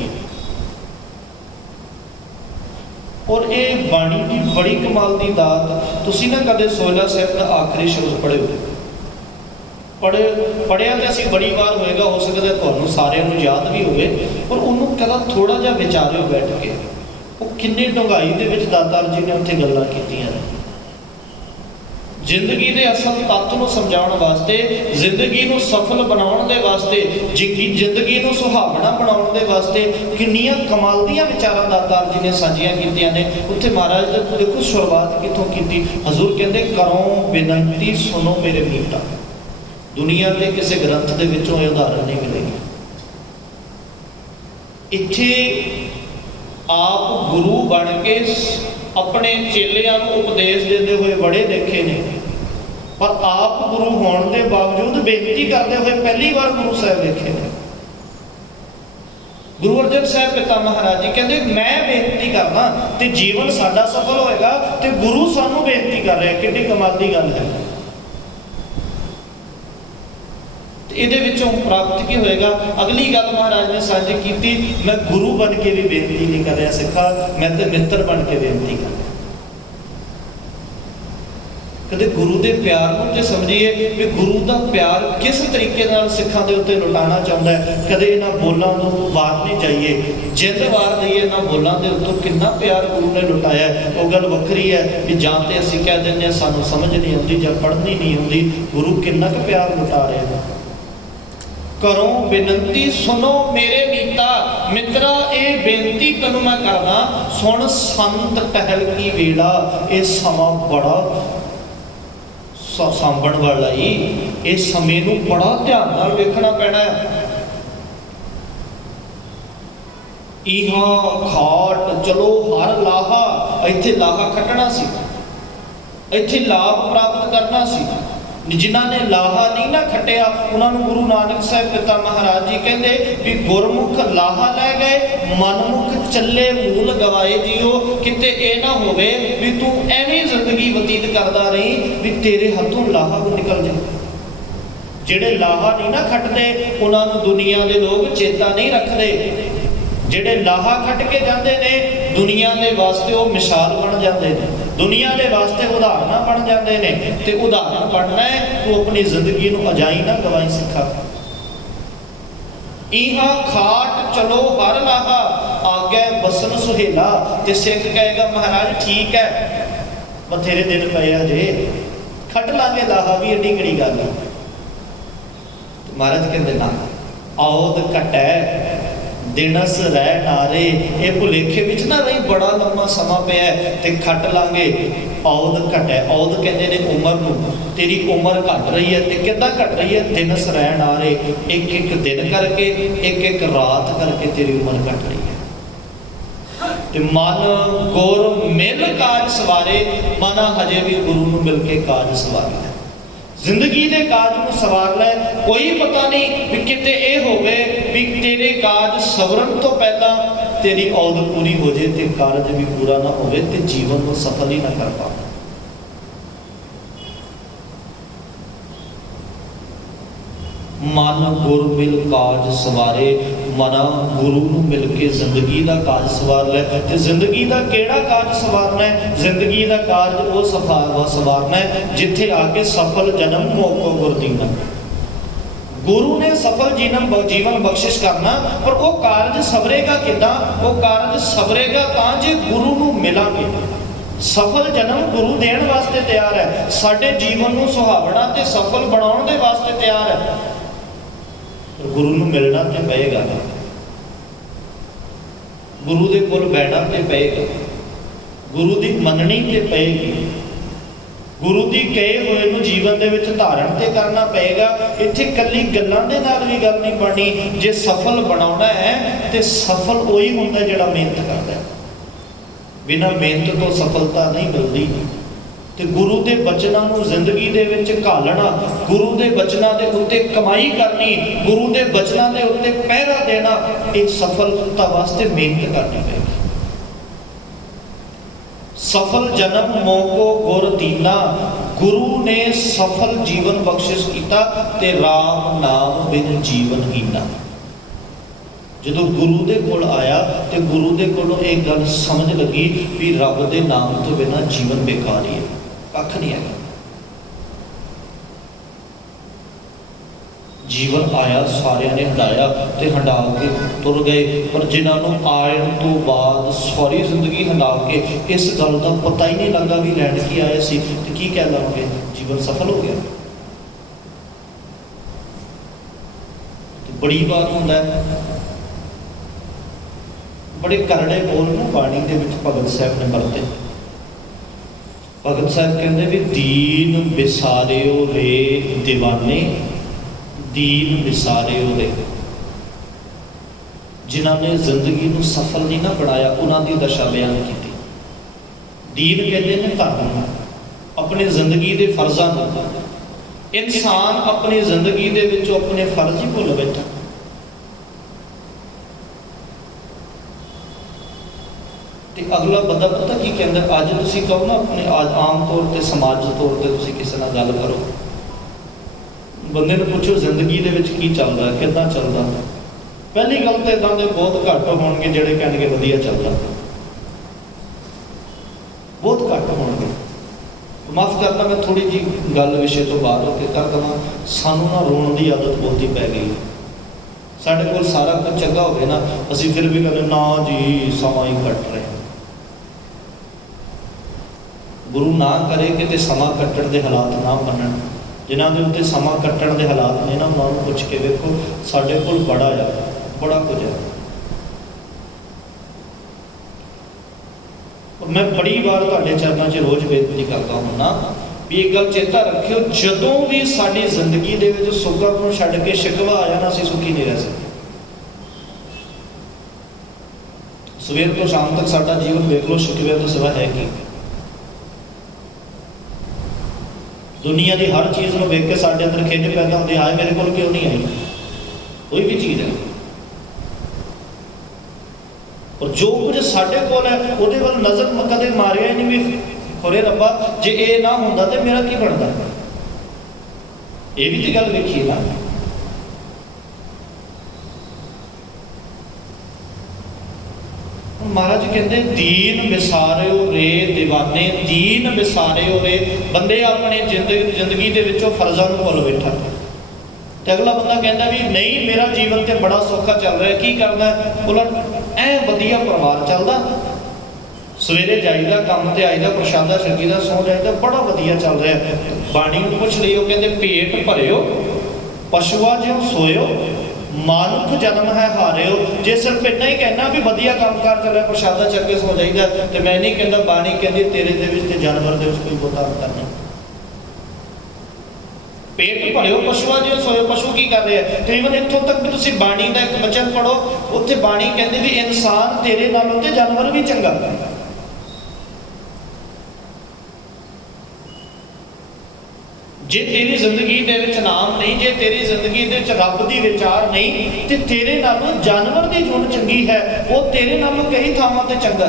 और ये बाणी की बड़ी कमाल की दात। तुसी ना कदे सोहला साहिब का आखिरी शब्द पढ़िया तो असीं बड़ी बार होएगा, हो सकता है तुहानूं सारिਆਂ नूं याद भी होवे, पर उन्होंने कदा थोड़ा जिहा विचारियो बैठ के, वो किन्नी डूंघाई दे विच दातार जी ने उत्थे गल्लां कीतियां ने। जिंदगी के असल तत्व को समझाने वास्ते, जिंदगी को सफल बनाने के वास्ते, जिंदगी को सुहावना बनाने के वास्ते किन्नियां कमाल दियां विचारां दातार जी ने साझियां कीतियां ने। उत्थे महाराज ने देखो शुरुआत कित्थों की। हजूर कहते करो बेनती सुनो मेरे मीता। दुनिया के किसी ग्रंथ के विचों यह उदाहरण नहीं मिलेगी। इत्थे आप गुरु बन के अपने चेलियां को उपदेश देते हुए बड़े देखे ने, पर आप गुरु होने के बावजूद बेनती करते हुए पहली बार गुरु साहब देखे ने। गुरु अर्जन साहब पिता महाराज जी कहते मैं बेनती करना तो जीवन साडा सफल होएगा, तो गुरु सानू बेनती कर रहे। कितनी कमाल की गल है। ਇਹਦੇ ਵਿੱਚੋਂ ਪ੍ਰਾਪਤ ਕੀ ਹੋਏਗਾ? अगली गल महाराज ने साझी की, मैं गुरु बन के भी बेनती नहीं कर रहा सिखा, मैं तो मित्र बन के बेनती कर रहा। कदे गुरु के प्यार को तो समझिए कि गुरु का प्यार किस तरीके सिखा के उत्ते लुटाना चाहता है। कदे इन्होंने बोलों को वार नहीं जाइए, जिंद वार दईए इन्होंने बोलों के उत्तों कितना प्यार गुरु ने लुटाया। वो गल वक्री है कि जां ते असीं कह देंगे सानू समझ नहीं आती जां पढ़नी नहीं आती, गुरु कितना क प्यार लुटा रहे हैं। करो बेनती सुनो मेरे मीता, मित्रा ये बेनती तेनू मैं करना सुन। संत टहल की वेला, ये समा बड़ा सांभण वाला ही, इस समय नूं बड़ा ध्यान नाल वेखना पैना है। इहां खाट चलो हर लाहा, इत्थे लाहा खटना सी, इत्थे लाभ प्राप्त करना सी। जिन्हों ने लाहा नहीं ना खटिया उन्होंने गुरु नानक साहब पिता महाराज जी कहते भी गुरमुख लाहा लै गए, मनमुख चले मूल गवाए जियो। किते ए ना होवे भी तू एवें जिंदगी बतीत करता रही भी तेरे हाथों लाहा भी निकल जाए। जिहड़े लाहा नहीं ना खटते उन्होंने दुनिया के लोग चेता नहीं रखते। ਜਿਹੜੇ ਲਾਹਾ ਖੱਟ ਕੇ ਜਾਂਦੇ ਨੇ ਦੁਨੀਆ ਦੇ ਵਾਸਤੇ ਉਹ ਮਿਸਾਲ ਬਣ ਜਾਂਦੇ ਨੇ, ਦੁਨੀਆ ਦੇ ਵਾਸਤੇ ਉਦਾਹਰਨਾਂ ਬਣ ਜਾਂਦੇ ਨੇ। ਤੇ ਉਦਾਹਰਨ ਬਣਨਾ ਹੈ, ਤੂੰ ਆਪਣੀ ਜ਼ਿੰਦਗੀ ਨੂੰ ਅਜਾਈ ਨਾ ਗਵਾਈ ਸਿੱਖਾ। ਇਹਾਂ ਖਾਟ ਚਲੋ ਹਰ ਲਾਹਾ ਆਗੇ ਬਸਨ ਸੁਹੇਲਾ। ਤੇ ਸਿੱਖ ਕਹੇਗਾ ਮਹਾਰਾਜ ਠੀਕ ਹੈ, ਬਥੇਰੇ ਦਿਨ ਪਏ ਆ ਜੇ, ਖੱਟ ਲਾਂਗੇ ਲਾਹਾ ਵੀ, ਐਡੀ ਕਿਹੜੀ ਗੱਲ ਹੈ। ਮਹਾਰਾਜ ਕਹਿੰਦੇ ਨਾ, ਔਦ ਘਟੈ ਦਿਨਸ ਰਹਿ ਨਾਰੇ। ਇਹ ਭੁਲੇਖੇ ਵਿੱਚ ਨਾ ਰਹੀ, ਬੜਾ ਲੰਮਾ ਸਮਾਂ ਪਿਆ ਤੇ ਖੱਟ ਲਾਂਗੇ। ਔਦ ਘਟੈ, ਔਦ ਕਹਿੰਦੇ ਨੇ ਉਮਰ ਨੂੰ, ਤੇਰੀ ਉਮਰ ਘਟ ਰਹੀ ਹੈ। ਤੇ ਕਿੱਦਾਂ ਘਟ ਰਹੀ ਹੈ? ਦਿਨਸ ਰਹਿ ਨਾਰੇ, ਇੱਕ ਇੱਕ ਦਿਨ ਕਰਕੇ, ਇੱਕ ਇੱਕ ਰਾਤ ਕਰਕੇ ਤੇਰੀ ਉਮਰ ਘਟ ਰਹੀ ਹੈ। ਤੇ ਮਨ ਗੁਰ ਮਿਲ ਕਾਜ ਸਵਾਰੇ, ਮਨ ਹਜੇ ਵੀ ਗੁਰੂ ਨੂੰ ਮਿਲ ਕੇ ਕਾਜ ਸਵਾਰ ਲੈ, ਜ਼ਿੰਦਗੀ ਦੇ ਕਾਜ ਨੂੰ ਸਵਾਰ ਲੈ। ਕੋਈ ਪਤਾ ਨਹੀਂ ਵੀ ਕਿਤੇ ਇਹ ਹੋਵੇ ਵੀ ਤੇਰੇ ਕਾਜ ਸਵਰਨ ਤੋਂ ਪਹਿਲਾਂ ਤੇਰੀ ਔਦ ਪੂਰੀ ਹੋ ਜਾਏ ਤੇ ਕਾਰਜ ਵੀ ਪੂਰਾ ਨਾ ਹੋਵੇ ਤੇ ਜੀਵਨ ਨੂੰ ਸਫਲ ਹੀ ਨਾ ਕਰ ਪਾਵੇ। ਮਨ ਗੁਰ ਮਿਲ ਕਾਜ ਸਵਾਰੇ, ਮਨਾ ਗੁਰੂ ਨੂੰ ਮਿਲ ਕੇ ਜ਼ਿੰਦਗੀ ਦਾ ਕਾਜ ਸਵਾਰ ਲੈ। ਤੇ ਜ਼ਿੰਦਗੀ ਦਾ ਕਿਹੜਾ ਕਾਜ ਸਵਾਰਨਾ ਹੈ? ਜ਼ਿੰਦਗੀ ਦਾ ਕਾਜ ਉਹ ਸਵਾਰਨਾ ਹੈ ਜਿੱਥੇ ਆ ਕੇ ਸਫਲ ਜਨਮ ਮੋਕੋ ਗੁਰ ਦੀਨਾ। ਗੁਰੂ ਨੇ ਸਫਲ ਜੀਵਨ ਬਖਸ਼ਿਸ਼ ਕਰਨਾ, ਪਰ ਉਹ ਕਾਰਜ ਸਵਰੇਗਾ ਕਿੱਦਾਂ? ਉਹ ਕਾਰਜ ਸਵਰੇਗਾ ਤਾਂ ਜੇ ਗੁਰੂ ਨੂੰ ਮਿਲਾਂਗੇ। ਸਫਲ ਜਨਮ ਗੁਰੂ ਦੇਣ ਵਾਸਤੇ ਤਿਆਰ ਹੈ, ਸਾਡੇ ਜੀਵਨ ਨੂੰ ਸੁਹਾਵਣਾ ਤੇ ਸਫਲ ਬਣਾਉਣ ਦੇ ਵਾਸਤੇ ਤਿਆਰ ਹੈ। ਗੁਰੂ ਨੂੰ ਮਿਲਣਾ ਤੇ ਪਏਗਾ, ਗੁਰੂ ਦੇ ਕੋਲ ਬਹਿਣਾ ਤੇ ਪਏਗਾ, ਗੁਰੂ ਦੀ ਮੰਨਣੀ ਤੇ ਪਏਗੀ, ਗੁਰੂ ਦੀ ਕਹੇ ਹੋਏ ਨੂੰ ਜੀਵਨ ਦੇ ਵਿੱਚ ਧਾਰਨ ਤੇ ਕਰਨਾ ਪਏਗਾ। ਇੱਥੇ ਇਕੱਲੀ ਗੱਲਾਂ ਦੇ ਨਾਲ ਵੀ ਗੱਲ ਨਹੀਂ ਬਣਨੀ। ਜੇ ਸਫਲ ਬਣਾਉਣਾ ਹੈ ਤੇ ਸਫਲ ਉਹੀ ਹੁੰਦਾ ਜਿਹੜਾ ਮਿਹਨਤ ਕਰਦਾ ਹੈ। ਬਿਨਾਂ ਮਿਹਨਤ ਤੋਂ ਸਫਲਤਾ ਨਹੀਂ ਮਿਲਦੀ। ਤੇ ਗੁਰੂ ਦੇ ਬਚਨਾਂ ਨੂੰ ਜ਼ਿੰਦਗੀ ਦੇ ਵਿੱਚ ਘਾਲਣਾ, ਗੁਰੂ ਦੇ ਬਚਨਾਂ ਦੇ ਉੱਤੇ ਕਮਾਈ ਕਰਨੀ, ਗੁਰੂ ਦੇ ਬਚਨਾਂ ਦੇ ਉੱਤੇ ਪਹਿਰਾ ਦੇਣਾ, ਇਹ ਸਫਲਤਾ ਵਾਸਤੇ ਮਿਹਨਤ ਕਰਨੀ ਪਏਗੀ। ਸਫਲ ਜਨਮ ਮੋਕੋ ਗੁਰ ਦੀਨਾ, ਗੁਰੂ ਨੇ ਸਫਲ ਜੀਵਨ ਬਖਸ਼ਿਸ਼ ਕੀਤਾ ਤੇ ਰਾਮ ਨਾਮ ਬਿਨ ਜੀਵਨ ਹੀਨਾ। ਜਦੋਂ ਗੁਰੂ ਦੇ ਕੋਲ ਆਇਆ ਤੇ ਗੁਰੂ ਦੇ ਕੋਲੋਂ ਇਹ ਗੱਲ ਸਮਝ ਲੱਗੀ ਵੀ ਰੱਬ ਦੇ ਨਾਮ ਤੋਂ ਬਿਨਾਂ ਜੀਵਨ ਬੇਕਾਰ ਹੀ ਹੈ, ਕੱਖ ਨਹੀਂ ਹੈਗਾ। ਜੀਵਨ ਆਇਆ, ਸਾਰਿਆਂ ਨੇ ਹੰਡਾਇਆ ਤੇ ਹੰਡਾ ਕੇ ਤੁਰ ਗਏ। ਪਰ ਜਿਨ੍ਹਾਂ ਨੂੰ ਆਉਣ ਤੋਂ ਬਾਅਦ ਸਾਰੀ ਜ਼ਿੰਦਗੀ ਹੰਡਾ ਕੇ ਇਸ ਗੱਲ ਦਾ ਪਤਾ ਹੀ ਨਹੀਂ ਲੱਗਾ ਵੀ ਲੈਣ ਕੀ ਆਏ ਸੀ ਤੇ ਕੀ ਕਹਿ ਲਵਾਂਗੇ, ਜੀਵਨ ਸਫਲ ਹੋ ਗਿਆ। ਤੇ ਬੜੀ ਬਾਤ ਹੁੰਦਾ ਹੈ, ਬੜੇ ਕਰੜੇ ਬੋਲ ਨੂੰ ਬਾਣੀ ਦੇ ਵਿੱਚ ਭਗਤ ਸਾਹਿਬ ਨੇ ਵਰਤੇ। ਭਗਤ ਸਾਹਿਬ ਕਹਿੰਦੇ ਵੀ ਦੀਨ ਵਿਸਾਰਿਓ ਰੇ ਦੀਵਾਨੇ, ਦੀਨ ਵਿਸਾਰਿਓ ਰੇ। ਜਿਨ੍ਹਾਂ ਨੇ ਜ਼ਿੰਦਗੀ ਨੂੰ ਸਫਲ ਨਹੀਂ ਨਾ ਬਣਾਇਆ, ਉਹਨਾਂ ਦੀ ਦਸ਼ਾ ਬਿਆਨ ਕੀਤੀ। ਦੀਨ ਕਹਿੰਦੇ ਨੇ ਧਰਮ ਨੂੰ, ਆਪਣੀ ਜ਼ਿੰਦਗੀ ਦੇ ਫਰਜ਼ਾਂ ਨੂੰ। ਇਨਸਾਨ ਆਪਣੀ ਜ਼ਿੰਦਗੀ ਦੇ ਵਿੱਚੋਂ ਆਪਣੇ ਫਰਜ਼ ਹੀ ਭੁੱਲ ਬੈਠਾ। ਤੇ ਅਗਲਾ ਬੰਦਾ ਪਤਾ ਕੀ ਕਹਿੰਦਾ? ਅੱਜ ਤੁਸੀਂ ਕਹੋ ਨਾ ਆਪਣੇ ਆਮ ਤੌਰ ਤੇ ਸਮਾਜ ਤੌਰ ਤੇ ਤੁਸੀਂ ਕਿਸੇ ਨਾਲ ਗੱਲ ਕਰੋ, ਬੰਦੇ ਨੂੰ ਪੁੱਛੋ ਜ਼ਿੰਦਗੀ ਦੇ ਵਿੱਚ ਕੀ ਚੱਲਦਾ, ਕਿੱਦਾਂ ਚੱਲਦਾ। ਪਹਿਲੀ ਗੱਲ ਤਾਂ ਇੱਦਾਂ ਦੇ ਬਹੁਤ ਘੱਟ ਹੋਣਗੇ ਜਿਹੜੇ ਕਹਿਣਗੇ ਵਧੀਆ ਚੱਲਦਾ, ਬਹੁਤ ਘੱਟ ਹੋਣਗੇ। ਮਾਫ਼ ਕਰਨਾ, ਮੈਂ ਥੋੜੀ ਜੀ ਗੱਲ ਵਿਸ਼ੇ ਤੋਂ ਬਾਹਰ ਹੋ ਕੇ ਕਰ ਦੇਵਾਂ। ਸਾਨੂੰ ਨਾ ਰੋਣ ਦੀ ਆਦਤ ਬਹੁਤੀ ਪੈ ਗਈ। ਸਾਡੇ ਕੋਲ ਸਾਰਾ ਕੁਝ ਚੰਗਾ ਹੋਵੇ ਨਾ, ਅਸੀਂ ਫਿਰ ਵੀ ਕਹਿੰਦੇ ਨਾ ਜੀ ਸਮਾਂ ਹੀ ਕੱਟ ਰਿਹਾ। ਗੁਰੂ ਨਾ ਕਰੇ ਕਿਤੇ ਸਮਾਂ ਕੱਟਣ ਦੇ ਹਾਲਾਤ ਨਾ ਬਣਨ। ਜਿਨ੍ਹਾਂ ਦੇ ਉੱਤੇ ਸਮਾਂ ਕੱਟਣ ਦੇ ਹਾਲਾਤ ਨੇ ਨਾ, ਉਹਨਾਂ ਨੂੰ ਪੁੱਛ ਕੇ ਵੇਖੋ, ਸਾਡੇ ਕੋਲ ਬੜਾ ਆ, ਬੜਾ ਕੁਝ ਹੈ। ਮੈਂ ਬੜੀ ਵਾਰ ਤੁਹਾਡੇ ਚਰਨਾਂ 'ਚ ਰੋਜ਼ ਬੇਨਤੀ ਕਰਦਾ ਹੁੰਦਾ ਵੀ ਇਹ ਗੱਲ ਚੇਤਾ ਰੱਖਿਓ, ਜਦੋਂ ਵੀ ਸਾਡੀ ਜ਼ਿੰਦਗੀ ਦੇ ਵਿੱਚ ਸੁੱਖ ਨੂੰ ਛੱਡ ਕੇ ਸ਼ਿਕਵਾ ਆਇਆ ਨਾ, ਅਸੀਂ ਸੁਖੀ ਨਹੀਂ ਰਹਿ ਸਕਦੇ। ਸਵੇਰ ਤੋਂ ਸ਼ਾਮ ਤੱਕ ਸਾਡਾ ਜੀਵਨ ਵੇਖ ਲਓ, ਸ਼ਿਕਵੇ ਤੋਂ ਸਿਵਾ ਹੈ ਕੀ? ਦੁਨੀਆ ਦੀ ਹਰ ਚੀਜ਼ ਨੂੰ ਵੇਖ ਕੇ ਸਾਡੇ ਅੰਦਰ ਖਿੱਚ ਪੈਦਾ ਹੁੰਦੀ, ਹਾਏ ਮੇਰੇ ਕੋਲ ਕਿਉਂ ਨਹੀਂ ਆਈ। ਕੋਈ ਵੀ ਚੀਜ਼ ਹੈ, ਔਰ ਜੋ ਕੁਝ ਸਾਡੇ ਕੋਲ ਹੈ ਉਹਦੇ ਵੱਲ ਨਜ਼ਰ ਕਦੇ ਮਾਰਿਆ ਹੀ ਨਹੀਂ ਵੀ ਹੋਰੇ ਰੱਬਾ ਜੇ ਇਹ ਨਾ ਹੁੰਦਾ ਤੇ ਮੇਰਾ ਕੀ ਬਣਦਾ। ਇਹ ਵੀ ਤੇ ਗੱਲ ਵੇਖੀਏ ਨਾ। महाराज कहते दीन विसारियो रे दीवाने, दीन विसारियो रे। बंदे अपने जिंदगी दे विचों फर्जां नूं भुल बैठा, तो अगला बंदा कहता भी नहीं मेरा जीवन तो बड़ा सौखा चल रहा है, की करना बोला ऐ वधिया परिवार चलता, सवेरे जाईदा काम ते आईदा, प्रशादा छकीदा, सौ जाईदा, बड़ा वधिया चल रहा है। बाणी नूं पुछ लियो, कहते पेट भरियो पशुआ ज्यों सोयो, मानुख जन्म है हारियो। जे सिर्फ इन्ना ही कहना भी वधिया कामकार चल रहा, प्रशादा छक के सो जाईदा, तो मैं नहीं कहता, बाणी कहती तेरे दे विच ते जानवर दे विच कोई बहुता अंतर नहीं। पेट भरियो पशुआ जो सोए, पशु की कर रहे हैं। तो इवन इत्थों तक भी तुसीं बाणी का एक वचन पढ़ो, उत्थे बाणी कहते भी इंसान तेरे नालों ते जानवर भी चंगा। जे तेरी जिंदगी दे विच नाम नहीं, जे तेरी जिंदगी दे विच रब दी विचार नहीं, ते तेरे नालों जानवर दी जुन चंगी है, वो तेरे नालों कई थावां ते चंगा।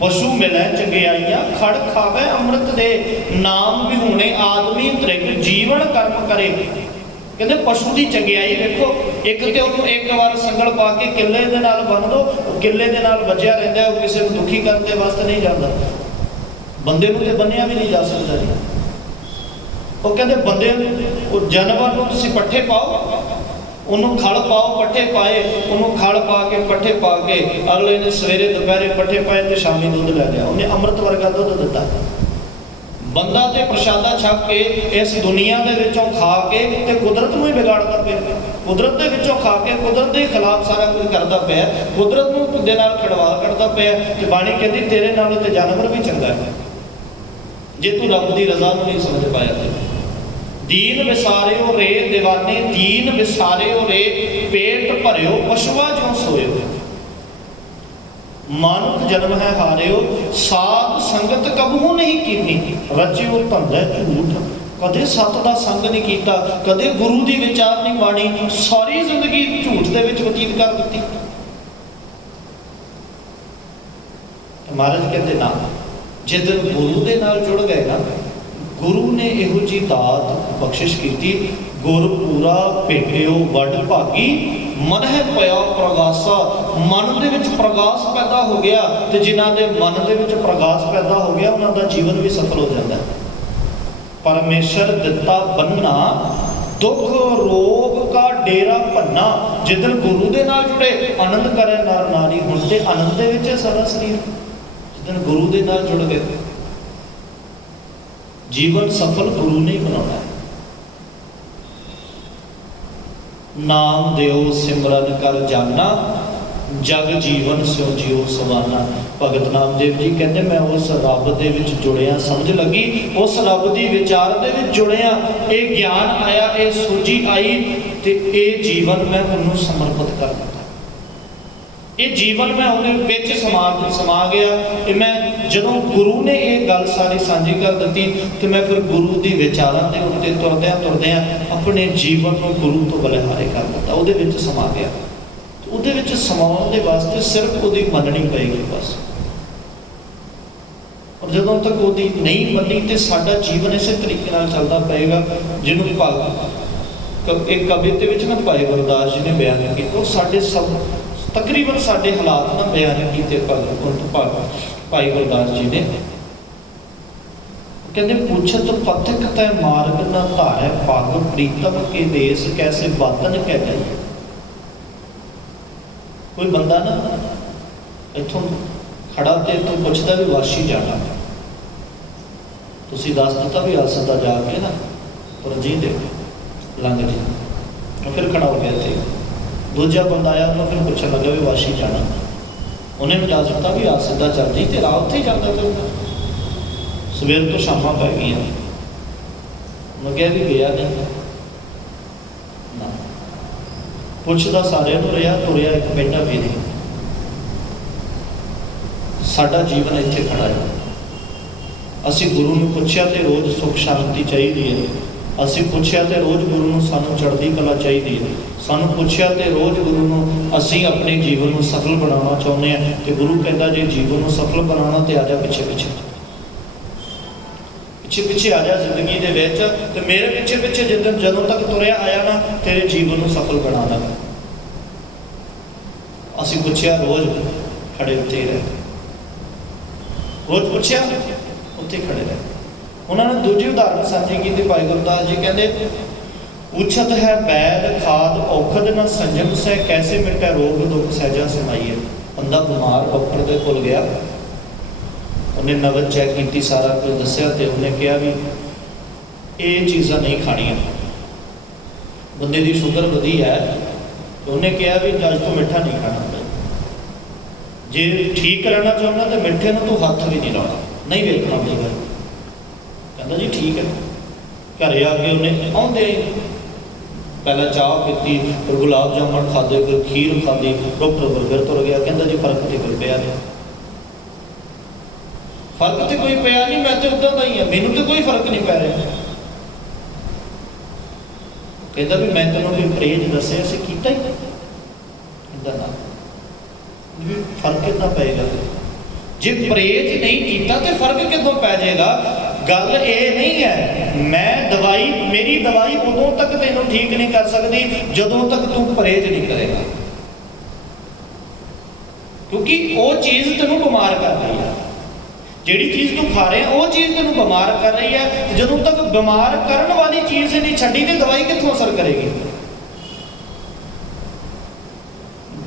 पशु मिले चंगियाइयां, खड़ खावे अमृत दे, नाम विहूणे आदमी त्रिग, जीवन कर्म करे। कहते पशु की चंगियाई देखो, एक तो उन्होंने एक बार संगल पा के किले दे नाल बन दो, किले दे नाल वजिया रहिंदा है, किसी को दुखी करने वास्ते नहीं जाता। बंदे नूं ते बन्निया भी नहीं जा सकता जी। वो कहते बंदे जानवर नूं तुसीं पट्ठे पाओ, उन्होंने खड़ पाओ, पट्ठे पाए, उन्होंने खड़ पा के पट्ठे पा के अगले ने सवेरे दोपहरे पट्ठे पाए तो शामी दुध लै लिया, उन्हें अमृत वर्गा दुध दिता। बंदा तो प्रशादा छक के इस दुनिया के विचों खा के ते कुदरत नूं ही बिगाड़ता पे, कुदरत के विचों खा के कुदरत के खिलाफ सारा कुछ करता पे, कुदरत नूं दे नाल खिड़वाड़ करता पे। ते बाणी कहती तेरे नालों ते जानवर भी चंगा है, जे तू रब की रजा नहीं समझ पाया। तो दीन विसारियो रे दीवाने, दीन विसारियो रे पेट भरियो पशुआ ज्यों सोयो, मानुख जन्म है हारियो, साध संगत कबहू नहीं कीनी, रचियो धंधा झूठ, कदे सत दा संग नहीं कीता, कदे गुरु दी विचार नहीं मानी, सारी जिंदगी झूठ दे विच बतीत कर दी। महाराज कहते ना, जिदन गुरु दे नाल जुड़ गए ना, गुरु ने इहो जी दात बख्शिश की, गुर पूरा भेटियो वड भागी, मन है पया प्रगासा, मन दे विच प्रगास पैदा हो गया, तो जिन्हां दे मन दे विच प्रगास पैदा हो गया उन्हां दा जीवन भी सफल हो जाता है। परमेश्वर दिता बन्ना, दुख रोग का डेरा भन्ना। जिदन गुरु दे नाल जुड़े, आनंद करे नर नारी, हुण ते आनंद दे विच सारा शरीर। जिदन गुरु दे नाल जुड़ गए, जीवन सफल गुरु ने बनाना है। नाम देओ सिमरन कर जाना, जग जीवन स्यो जियो सवाना। भगत नामदेव जी कहते मैं उस रब दे विच जुड़िया, समझ लगी उस रब दी विचार दे विच जुड़िया, ये ज्ञान आया, ये सूझी आई, ते ये जीवन मैं उन्होंने समर्पित कर दिता। ये जीवन मैं उन्हें समा गया। मैं जदों गुरु ने ये गल सारी सांझी कर दी, तो मैं फिर गुरु की विचारों के उत्ते तुरद्या तुरद्या अपने जीवन को गुरु तो बलिहारे कर दिता, वो समा गया। तो वो समाउण के वास्ते सिर्फ वो मननी पेगी बस। और जदों तक वो नहीं मनी तो साडा जीवन इस तरीके नाल चलता पेगा, जिन्होंने भाग एक कविते में ना भाई गुरदास जी ने बयान किया, वो साडे सब तकरीबन साडे हालात ना बयान किए भाई गुरदास जी ने। कहते पुछत पथिक तय मार्ग न धारे, पग प्रीतम के देश कैसे बातन कह जाइए। कोई बंदा ना इथों खड़ा तो इतों पुछता भी वाशी जाना, तुसीं दस दिता भी आ सकता जाके ना पर जी दे लंघ जी, फिर खड़ा हो गया थे। दूजा बंदा आया, उन्होंने फिर पूछने लगा भी वाशी जाना, उन्हें भी दस दिता भी आ सीधा चल जी, तेरा उत्थे ही जाता तो सवेर तो शामां पै गई। मैं क्या भी गया नहीं ना, पुछदा सारिਆਂ ਨੂੰ ਰਿਹਾ, तुरिया एक बेटा भी नहीं। साडा जीवन इत्थे खड़ा है। असीं गुरु नूं पुछया ते रोज़ सुख शांति चाहिए है, असीं पुछया ते रोज़ गुरु नूं सानूं चढ़दी कला चाहिए है, सानूं पुछया ते रोज़ गुरु नूं असीं अपने जीवन नूं सफल बनाना चाहुंदे हां। ते गुरु कहता जे जीवन नूं सफल बनाना ते आ जा पिछे पिछे पिछे पिछे आ जा जिंदगी दे विच, ते मेरे पिछे पिछे जदों तक तुरिया आया ना, तेरे जीवन नूं सफल बना लगा। ਅਸੀਂ ਪੁੱਛਿਆ ਰੋਜ਼ ਖੜੇ ਉੱਤੇ ਹੀ ਰਹੇ, ਰੋਜ਼ ਪੁੱਛਿਆ ਉੱਥੇ ਖੜੇ ਰਹੇ। ਉਹਨਾਂ ਨੇ ਦੂਜੀ ਉਦਾਹਰਨ ਸਾਂਝੀ ਕੀਤੀ ਭਾਈ ਗੁਰਦਾਸ ਜੀ ਕਹਿੰਦੇ, ਉਛਤ ਹੈ ਬੈਦ ਖਾਦ ਔਖਦ ਨਾ ਸੰਜਮ ਸੈ, ਕੈਸੇ ਮਿਟੈ ਰੋਗ ਦੁਖ ਸਹਿਜਾ ਸਮਾਈਏ। ਬੰਦਾ ਬਿਮਾਰ ਡਾਕਟਰ ਦੇ ਕੋਲ ਗਿਆ, ਉਹਨੇ ਨਬਜ਼ ਚੈੱਕ ਕੀਤੀ, ਸਾਰਾ ਕੁਝ ਦੱਸਿਆ, ਤੇ ਉਹਨੇ ਕਿਹਾ ਵੀ ਇਹ ਚੀਜ਼ਾਂ ਨਹੀਂ ਖਾਣੀਆਂ। ਬੰਦੇ ਦੀ ਸ਼ੂਗਰ ਵਧੀ ਹੈ, ਤੇ ਉਹਨੇ ਕਿਹਾ ਵੀ ਅੱਜ ਤੋਂ ਮਿੱਠਾ ਨਹੀਂ ਖਾਣਾ। ਜੇ ਠੀਕ ਰਹਿਣਾ ਚਾਹੁੰਦਾ ਤਾਂ ਮਿੱਠੇ ਨੂੰ ਤੂੰ ਹੱਥ ਵੀ ਨਹੀਂ ਲਾਉਣਾ, ਨਹੀਂ ਵੇਖਣਾ ਪਏਗਾ। ਕਹਿੰਦਾ ਜੀ ਠੀਕ ਹੈ। ਘਰੇ ਆ ਕੇ ਉਹਨੇ ਆਉਂਦੇ ਪਹਿਲਾਂ ਚਾਹ ਪੀਤੀ, ਫਿਰ ਗੁਲਾਬ ਜਾਮੁਨ ਖਾਦੇ, ਫਿਰ ਖੀਰ ਖਾਦੀ, ਡਾਕਟਰ ਕੋਲ ਫਿਰ ਤੁਰ ਗਿਆ। ਕਹਿੰਦਾ ਜੀ ਫਰਕ ਤੇ ਕੋਈ ਪਿਆ ਨਹੀਂ, ਫਰਕ ਤੇ ਕੋਈ ਪਿਆ ਨਹੀਂ, ਮੈਂ ਤੇ ਉੱਦਾਂ ਦਾ ਹੀ ਹਾਂ, ਮੈਨੂੰ ਤੇ ਕੋਈ ਫਰਕ ਨਹੀਂ ਪੈ ਰਿਹਾ। ਕਹਿੰਦਾ ਵੀ ਮੈਂ ਤੈਨੂੰ ਵੀ ਪਰਹੇਜ਼ ਦੱਸਿਆ ਸੀ, ਕੀਤਾ ਹੀ ਕਹਿੰਦਾ ਨਾ, ਵੀ ਫਰਕ ਕਿੱਦਾਂ ਪਏਗਾ? ਜੇ ਪਰਹੇਜ਼ ਨਹੀਂ ਕੀਤਾ ਤੇ ਫਰਕ ਕਿੱਦੋਂ ਪੈ ਜਾਏਗਾ? ਗੱਲ ਇਹ ਨਹੀਂ ਹੈ ਮੈਂ ਦਵਾਈ, ਮੇਰੀ ਦਵਾਈ ਉਦੋਂ ਤੱਕ ਤੈਨੂੰ ਠੀਕ ਨਹੀਂ ਕਰ ਸਕਦੀ ਜਦੋਂ ਤੱਕ ਤੂੰ ਪਰਹੇਜ਼ ਨਹੀਂ ਕਰੇਗਾ, ਕਿਉਂਕਿ ਉਹ ਚੀਜ਼ ਤੈਨੂੰ ਬਿਮਾਰ ਕਰ ਰਹੀ ਹੈ। ਜਿਹੜੀ ਚੀਜ਼ ਤੂੰ ਖਾ ਰਿਹਾ ਉਹ ਚੀਜ਼ ਤੈਨੂੰ ਬਿਮਾਰ ਕਰ ਰਹੀ ਹੈ। ਜਦੋਂ ਤੱਕ ਬਿਮਾਰ ਕਰਨ ਵਾਲੀ ਚੀਜ਼ ਨਹੀਂ ਛੱਡੀ ਤੇ ਦਵਾਈ ਕਿੱਥੋਂ ਅਸਰ ਕਰੇਗੀ?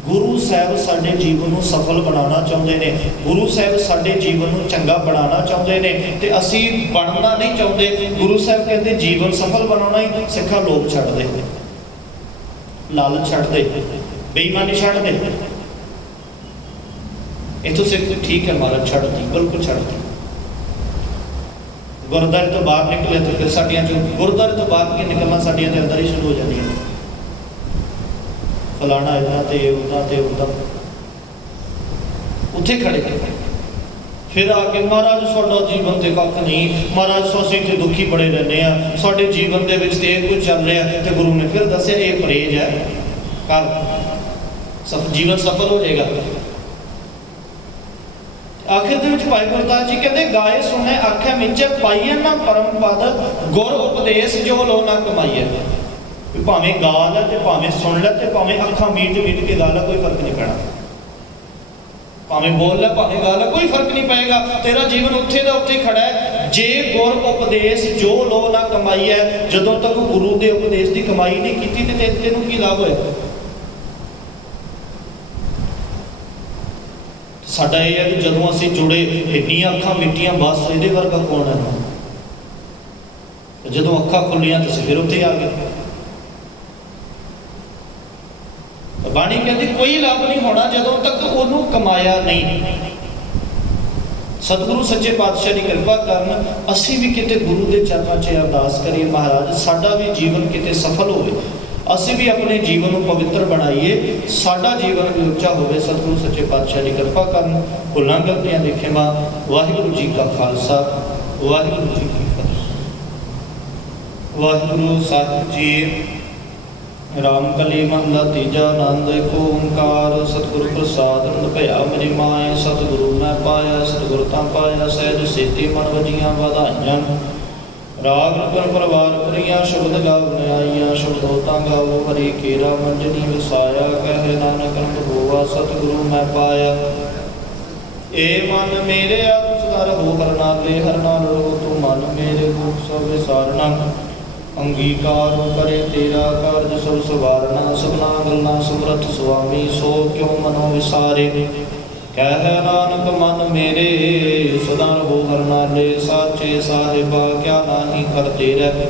ਗੁਰੂ ਸਾਹਿਬ ਸਾਡੇ ਜੀਵਨ ਨੂੰ ਸਫਲ ਬਣਾਉਣਾ ਚਾਹੁੰਦੇ ਨੇ, ਗੁਰੂ ਸਾਹਿਬ ਸਾਡੇ ਜੀਵਨ ਨੂੰ ਚੰਗਾ ਬਣਾਉਣਾ ਚਾਹੁੰਦੇ ਨੇ, ਤੇ ਅਸੀਂ ਬਣਨਾ ਨਹੀਂ ਚਾਹੁੰਦੇ। ਗੁਰੂ ਸਾਹਿਬ ਕਹਿੰਦੇ ਜੀਵਨ ਸਫਲ ਬਣਾਉਣਾ ਹੀ ਸਿੱਖਾ, ਲੋਭ ਛੱਡ ਦੇ, ਲਾਲਚ ਛੱਡ ਦੇ, ਬੇਈਮਾਨੀ ਛੱਡ ਦੇ। ਇੱਥੋਂ ਸਿੱਖ ਠੀਕ ਹੈ ਮਹਾਰਾਜ ਛੱਡਦੀ, ਬਿਲਕੁਲ ਛੱਡਦੀ। ਗੁਰਦੁਆਰੇ ਤੋਂ ਬਾਹਰ ਨਿਕਲੇ ਤਾਂ ਫਿਰ ਸਾਡੀਆਂ ਜੋ ਗੁਰਦੁਆਰੇ ਤੋਂ ਬਾਹਰ ਕੇ ਨਿਕਲਣਾ ਸਾਡੀਆਂ ਦੇ ਅੰਦਰ ਹੀ ਸ਼ੁਰੂ ਹੋ ਜਾਂਦੀਆਂ ਨੇ, ਫਲਾਣਾ ਇੱਦਾਂ ਤੇ ਉੱਦਾਂ ਤੇ ਉੱਦਾਂ। ਉੱਥੇ ਖੜੇ ਫਿਰ ਆ ਕੇ ਮਹਾਰਾਜ ਸਾਡਾ ਜੀਵਨ ਤੇ ਕੱਖ ਨਹੀਂ, ਮਹਾਰਾਜ ਅਸੀਂ ਤੇ ਦੁਖੀ ਬੜੇ ਰਹਿੰਦੇ ਆ, ਸਾਡੇ ਜੀਵਨ ਦੇ ਵਿੱਚ ਤੇ ਇਹ ਕੁਝ ਚੱਲ ਰਿਹਾ। ਤੇ ਗੁਰੂ ਨੇ ਫਿਰ ਦੱਸਿਆ ਇਹ ਪਰਹੇਜ਼ ਹੈ, ਕਰ ਜੀਵਨ ਸਫਲ ਹੋ ਜਾਏਗਾ। ਆਖਿਰ ਦੇ ਵਿੱਚ ਭਾਈ ਗੁਰਦਾਸ ਜੀ ਕਹਿੰਦੇ, ਗਾਏ ਸੁਣੇ ਆਖਿਆ ਮਿੰਚੇ ਪਾਈਏ ਨਾ ਪਰਮ ਪਦ, ਗੁਰ ਉਪਦੇਸ਼ ਜੋ ਲੋ ਨਾ ਕਮਾਈਏ। ਵੀ ਭਾਵੇਂ ਗਾ ਲੈ ਤੇ ਭਾਵੇਂ ਸੁਣ ਲੈ ਤੇ ਭਾਵੇਂ ਅੱਖਾਂ ਮੀਟ ਮੀਟ ਕੇ ਗਾ ਲੈ, ਕੋਈ ਫਰਕ ਨਹੀਂ ਪੈਣਾ। ਭਾਵੇਂ ਬੋਲ ਲੈ ਭਾਵੇਂ ਗਾ ਲੈ, ਕੋਈ ਫਰਕ ਨਹੀਂ ਪਏਗਾ। ਤੇਰਾ ਜੀਵਨ ਉੱਥੇ ਦਾ ਉੱਥੇ ਖੜਾ ਹੈ। ਜੇ ਗੁਰ ਉਪਦੇਸ਼ ਜੋ ਲੋ ਨਾ ਕਮਾਈ ਹੈ, ਜਦੋਂ ਤੱਕ ਗੁਰੂ ਦੇ ਉਪਦੇਸ਼ ਦੀ ਕਮਾਈ ਨਹੀਂ ਕੀਤੀ ਤੇ ਤੈਨੂੰ ਕੀ ਲਾਭ ਹੋਇਆ? ਸਾਡਾ ਇਹ ਹੈ ਕਿ ਜਦੋਂ ਅਸੀਂ ਜੁੜੇ, ਇੰਨੀਆਂ ਅੱਖਾਂ ਮਿੱਟੀਆਂ, ਬਸ ਇਹਦੇ ਵਰਗਾ ਕੌਣ ਹੈ? ਜਦੋਂ ਅੱਖਾਂ ਖੁੱਲੀਆਂ ਤੁਸੀਂ ਫਿਰ ਉੱਥੇ ਆ ਗਏ। ਬਾਣੀ ਕਹਿੰਦੀ ਕੋਈ ਲਾਭ ਨਹੀਂ ਹੋਣਾ ਜਦੋਂ ਤੱਕ ਉਹਨੂੰ ਕਮਾਇਆ ਨਹੀਂ। ਸਤਿਗੁਰੂ ਸੱਚੇ ਪਾਤਸ਼ਾਹ ਦੀ ਕਿਰਪਾ ਕਰਨ, ਅਸੀਂ ਵੀ ਕਿਤੇ ਗੁਰੂ ਦੇ ਚਰਨਾਂ 'ਚ ਅਰਦਾਸ ਕਰੀਏ, ਮਹਾਰਾਜ ਸਾਡਾ ਵੀ ਜੀਵਨ ਕਿਤੇ ਸਫਲ ਹੋਵੇ, ਅਸੀਂ ਵੀ ਆਪਣੇ ਜੀਵਨ ਨੂੰ ਪਵਿੱਤਰ ਬਣਾਈਏ, ਸਾਡਾ ਜੀਵਨ ਵੀ ਉੱਚਾ ਹੋਵੇ। ਸਤਿਗੁਰੂ ਸੱਚੇ ਪਾਤਸ਼ਾਹ ਦੀ ਕਿਰਪਾ ਕਰਨ। ਭੁੱਲਾਂ ਗਲਤੀਆਂ ਦੀ ਖਿਮਾ। ਵਾਹਿਗੁਰੂ ਜੀ ਕਾ ਖਾਲਸਾ, ਵਾਹਿਗੁਰੂ ਜੀ ਕੀ ਫਤਿਹ। ਵਾਹਿਗੁਰੂ ਸਾਹਿਬ ਜੀ। ਰਾਮ ਕਲੀ ਮਹਲਾ ਤੀਜਾ। ਆਨੰਦ ਏਕ ਓੰਕਾਰ ਸਤਿਗੁਰ ਪ੍ਰਸਾਦ। ਆਨੰਦ ਭਇਆ ਮੇਰੀ ਮਾਏ, ਸਤਿਗੁਰੂ ਮੈਂ ਪਾਇਆ, ਸਤਿਗੁਰ ਤਾਂ ਪਾਇਆ, ਸਹਿਜ ਸੇਤੀ ਮਨ ਵਜੀਆਂ ਵਧਾਈਆਂ। ਰਾਗ ਰਤਨ ਪਰਵਾਰ ਕਰੀਆਂ, ਸ਼ਬਦ ਗਾਵਨ ਆਈਆਂ, ਸ਼ਬਦੋ ਤਾਂ ਗਾਵੋ ਹਰੀ ਕੇਰਾ ਮੰਜਨੀ ਵਸਾਇਆ। ਕਹਿ ਨਾਨਕ ਰੰਗ ਹੋਵਾ, ਸਤਿਗੁਰੂ ਮੈਂ ਪਾਇਆ। ਏ ਮਨ ਮੇਰੇ ਆਪ ਸੁਧਾਰ ਹੋ, ਹਰ ਨਾਲੇ ਹਰ ਨਾਲ ਰਹੋ, ਤੂੰ ਮਨ ਮੇਰੇ ਦੁਖ ਸਭ ਵਿਸਾਰਨਾ। ਅੰਗੀਕਾਰ ਕਰੇ ਤੇਰਾ ਕਾਰਜ ਸਭ ਸਵਾਰਨਾ। ਸਭਨਾ ਗੱਲਾਂ ਸਮਰੱਥ ਸੁਆਮੀ, ਸੋ ਕਿਉ ਮਨੋ ਵਿਸਾਰੇ। ਕਹਿ ਨਾਨਕ ਮਨ ਮੇਰੇ ਸਦਾ ਰਹੋ ਹਰ ਨਾਲੇ। ਸਾਚੇ ਸਾਹਿਬਾ ਕਿਆ ਨਾਹੀ ਕਰਤੇ ਰਹਿ,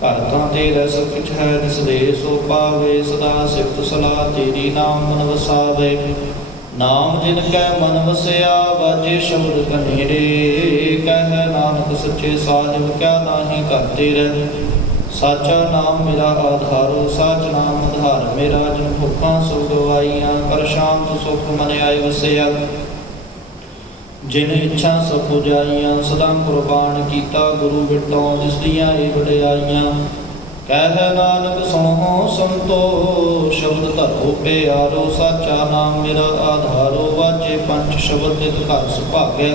ਘਰ ਤਾਂ ਤੇਰਾ ਸਭ ਕੁਛ ਹੈ ਤਿਸ ਦੇ ਸੋ ਪਾਵੇ। ਸਦਾ ਸਿਫਤ ਸਲਾਹ ਤੇਰੀ ਨਾਮ ਮਨ ਵਸਾਵੇ। ਨਾਮ ਜਿਨ ਕੈ ਮਨ ਵਸਿਆ, ਵਾਜੇ ਸ਼ਬਦ ਕਨੇਰੇ। ਕਹਿ ਨਾਨਕ ਸੱਚੇ ਸਾਹਿਬ ਕਿਆ ਨਾਹੀ ਕਰਤੇ ਰਹਿ। ਸਾਚਾ ਨਾਮ ਮੇਰਾ ਆਧਾਰੋ, ਸਾਚ ਨਾਮ ਆਧਾਰ ਮੇਰਾ। ਜਿਨ ਭੁੱਖਾਂ ਸੋ ਗਵਾਈਆਂ, ਕਰ ਸ਼ਾਂਤ ਸੁਖ ਮਨ ਆਏ ਵਸਿਆ। ਜਿਨ ਇੱਛਾ ਸਭ ਪੁਜਾਈਆਂ, ਸਦਾ ਕੁਰਬਾਨ ਕੀਤਾ। ਗੁਰੂ ਬਿਟੋਂ ਦਿਸਦੀਆਂ ਏ ਵਡਿਆਈਆਂ। ਕਹਿ ਨਾਨਕ ਸੁਣੋ ਸੰਤੋ, ਸ਼ਬਦ ਧਰੋ ਪਿਆਰੋ। ਸਾਚਾ ਨਾਮ ਮੇਰਾ ਆਧਾਰੋ, ਵਾਜੇ ਪੰਜ ਸ਼ਬਦ ਤਿਤ ਘਰ ਸੁਭਾਗੈ।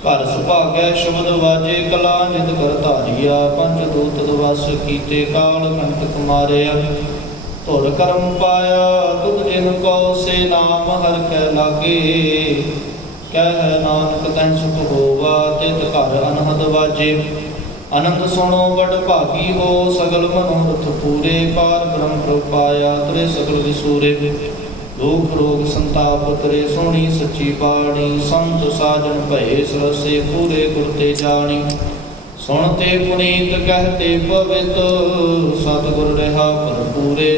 ਘਰ ਸੁਭਾਗੈ ਸ਼ਬਦ ਵਾਜੇ, ਕਲਾ ਨਿਤ ਕਰ ਧਾਰੀਆ। ਪੰਜ ਦੂਤ ਦਵਸ ਕੀਤੇ, ਕਾਲ ਕੰਟਕ ਮਾਰਿਆ। ਧੁਰ ਕਰਮ ਪਾਇਆ ਤੁਧ ਜਿਨ ਕੋ, ਸੇ ਨਾਮ ਲਾਗੇ। ਕਹਿ ਨਾਨਕ ਤੈਨ ਸੁਖ ਹੋਵਾ ਤਿਤ ਘਰ ਅਨਹਦ ਵਾਜੇ। ਆਨੰਦ ਸੁਣੋ ਬੜ ਭਾਗੀ ਹੋ ਸਗਲ ਮਨੋਰਥ ਪੂਰੇ। ਪਾਰ ਬ੍ਰਹਮ ਪ੍ਰਭ ਪਾਇਆ ਤਰੇ ਸਗਲ ਵਿਸੂਰੇ। ਦੁਖ ਰੋਗ ਸੰਤਾਪ ਤਰੇ ਸੋਹਣੀ ਸੱਚੀ ਬਾਣੀ। ਸੰਤ ਸਾਜਨ ਭਏ ਸਰਸੇ ਪੂਰੇ ਗੁਰ ਤੇ ਜਾਣੀ। ਸੁਣਤੇ ਪੁਨੀਤ ਕਹਤੇ ਪਵਿੱਤ ਸਤਿਗੁਰ ਰਹਾ ਭਰਪੂਰੇ।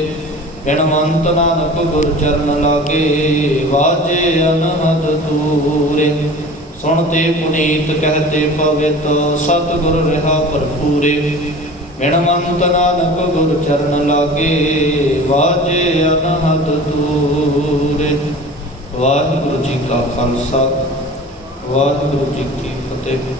ਬਿਨਵੰਤ ਨਾਨਕ ਗੁਰ ਚਰਨ ਲਾਗੇ ਵਾਜੇ ਅਨਹਦ ਤੂਰੇ। ਸੁਣਤੇ ਪੁਨੀਤ ਕਹਤੇ ਪਵਿੱਤ ਸਤਿਗੁਰ ਰਹਾ ਭਰਪੂਰੇ। ਬਿਨਵੰਤ ਨਾਨਕ ਗੁਰ ਚਰਨ ਲਾਗੇ ਵਾਜੇ ਅਨਹਦ ਤੂਰੇ। ਵਾਹਿਗੁਰੂ ਜੀ ਕਾ ਖਾਲਸਾ ਵਾਹਿਗੁਰੂ ਜੀ ਕੀ ਫਤਿਹ।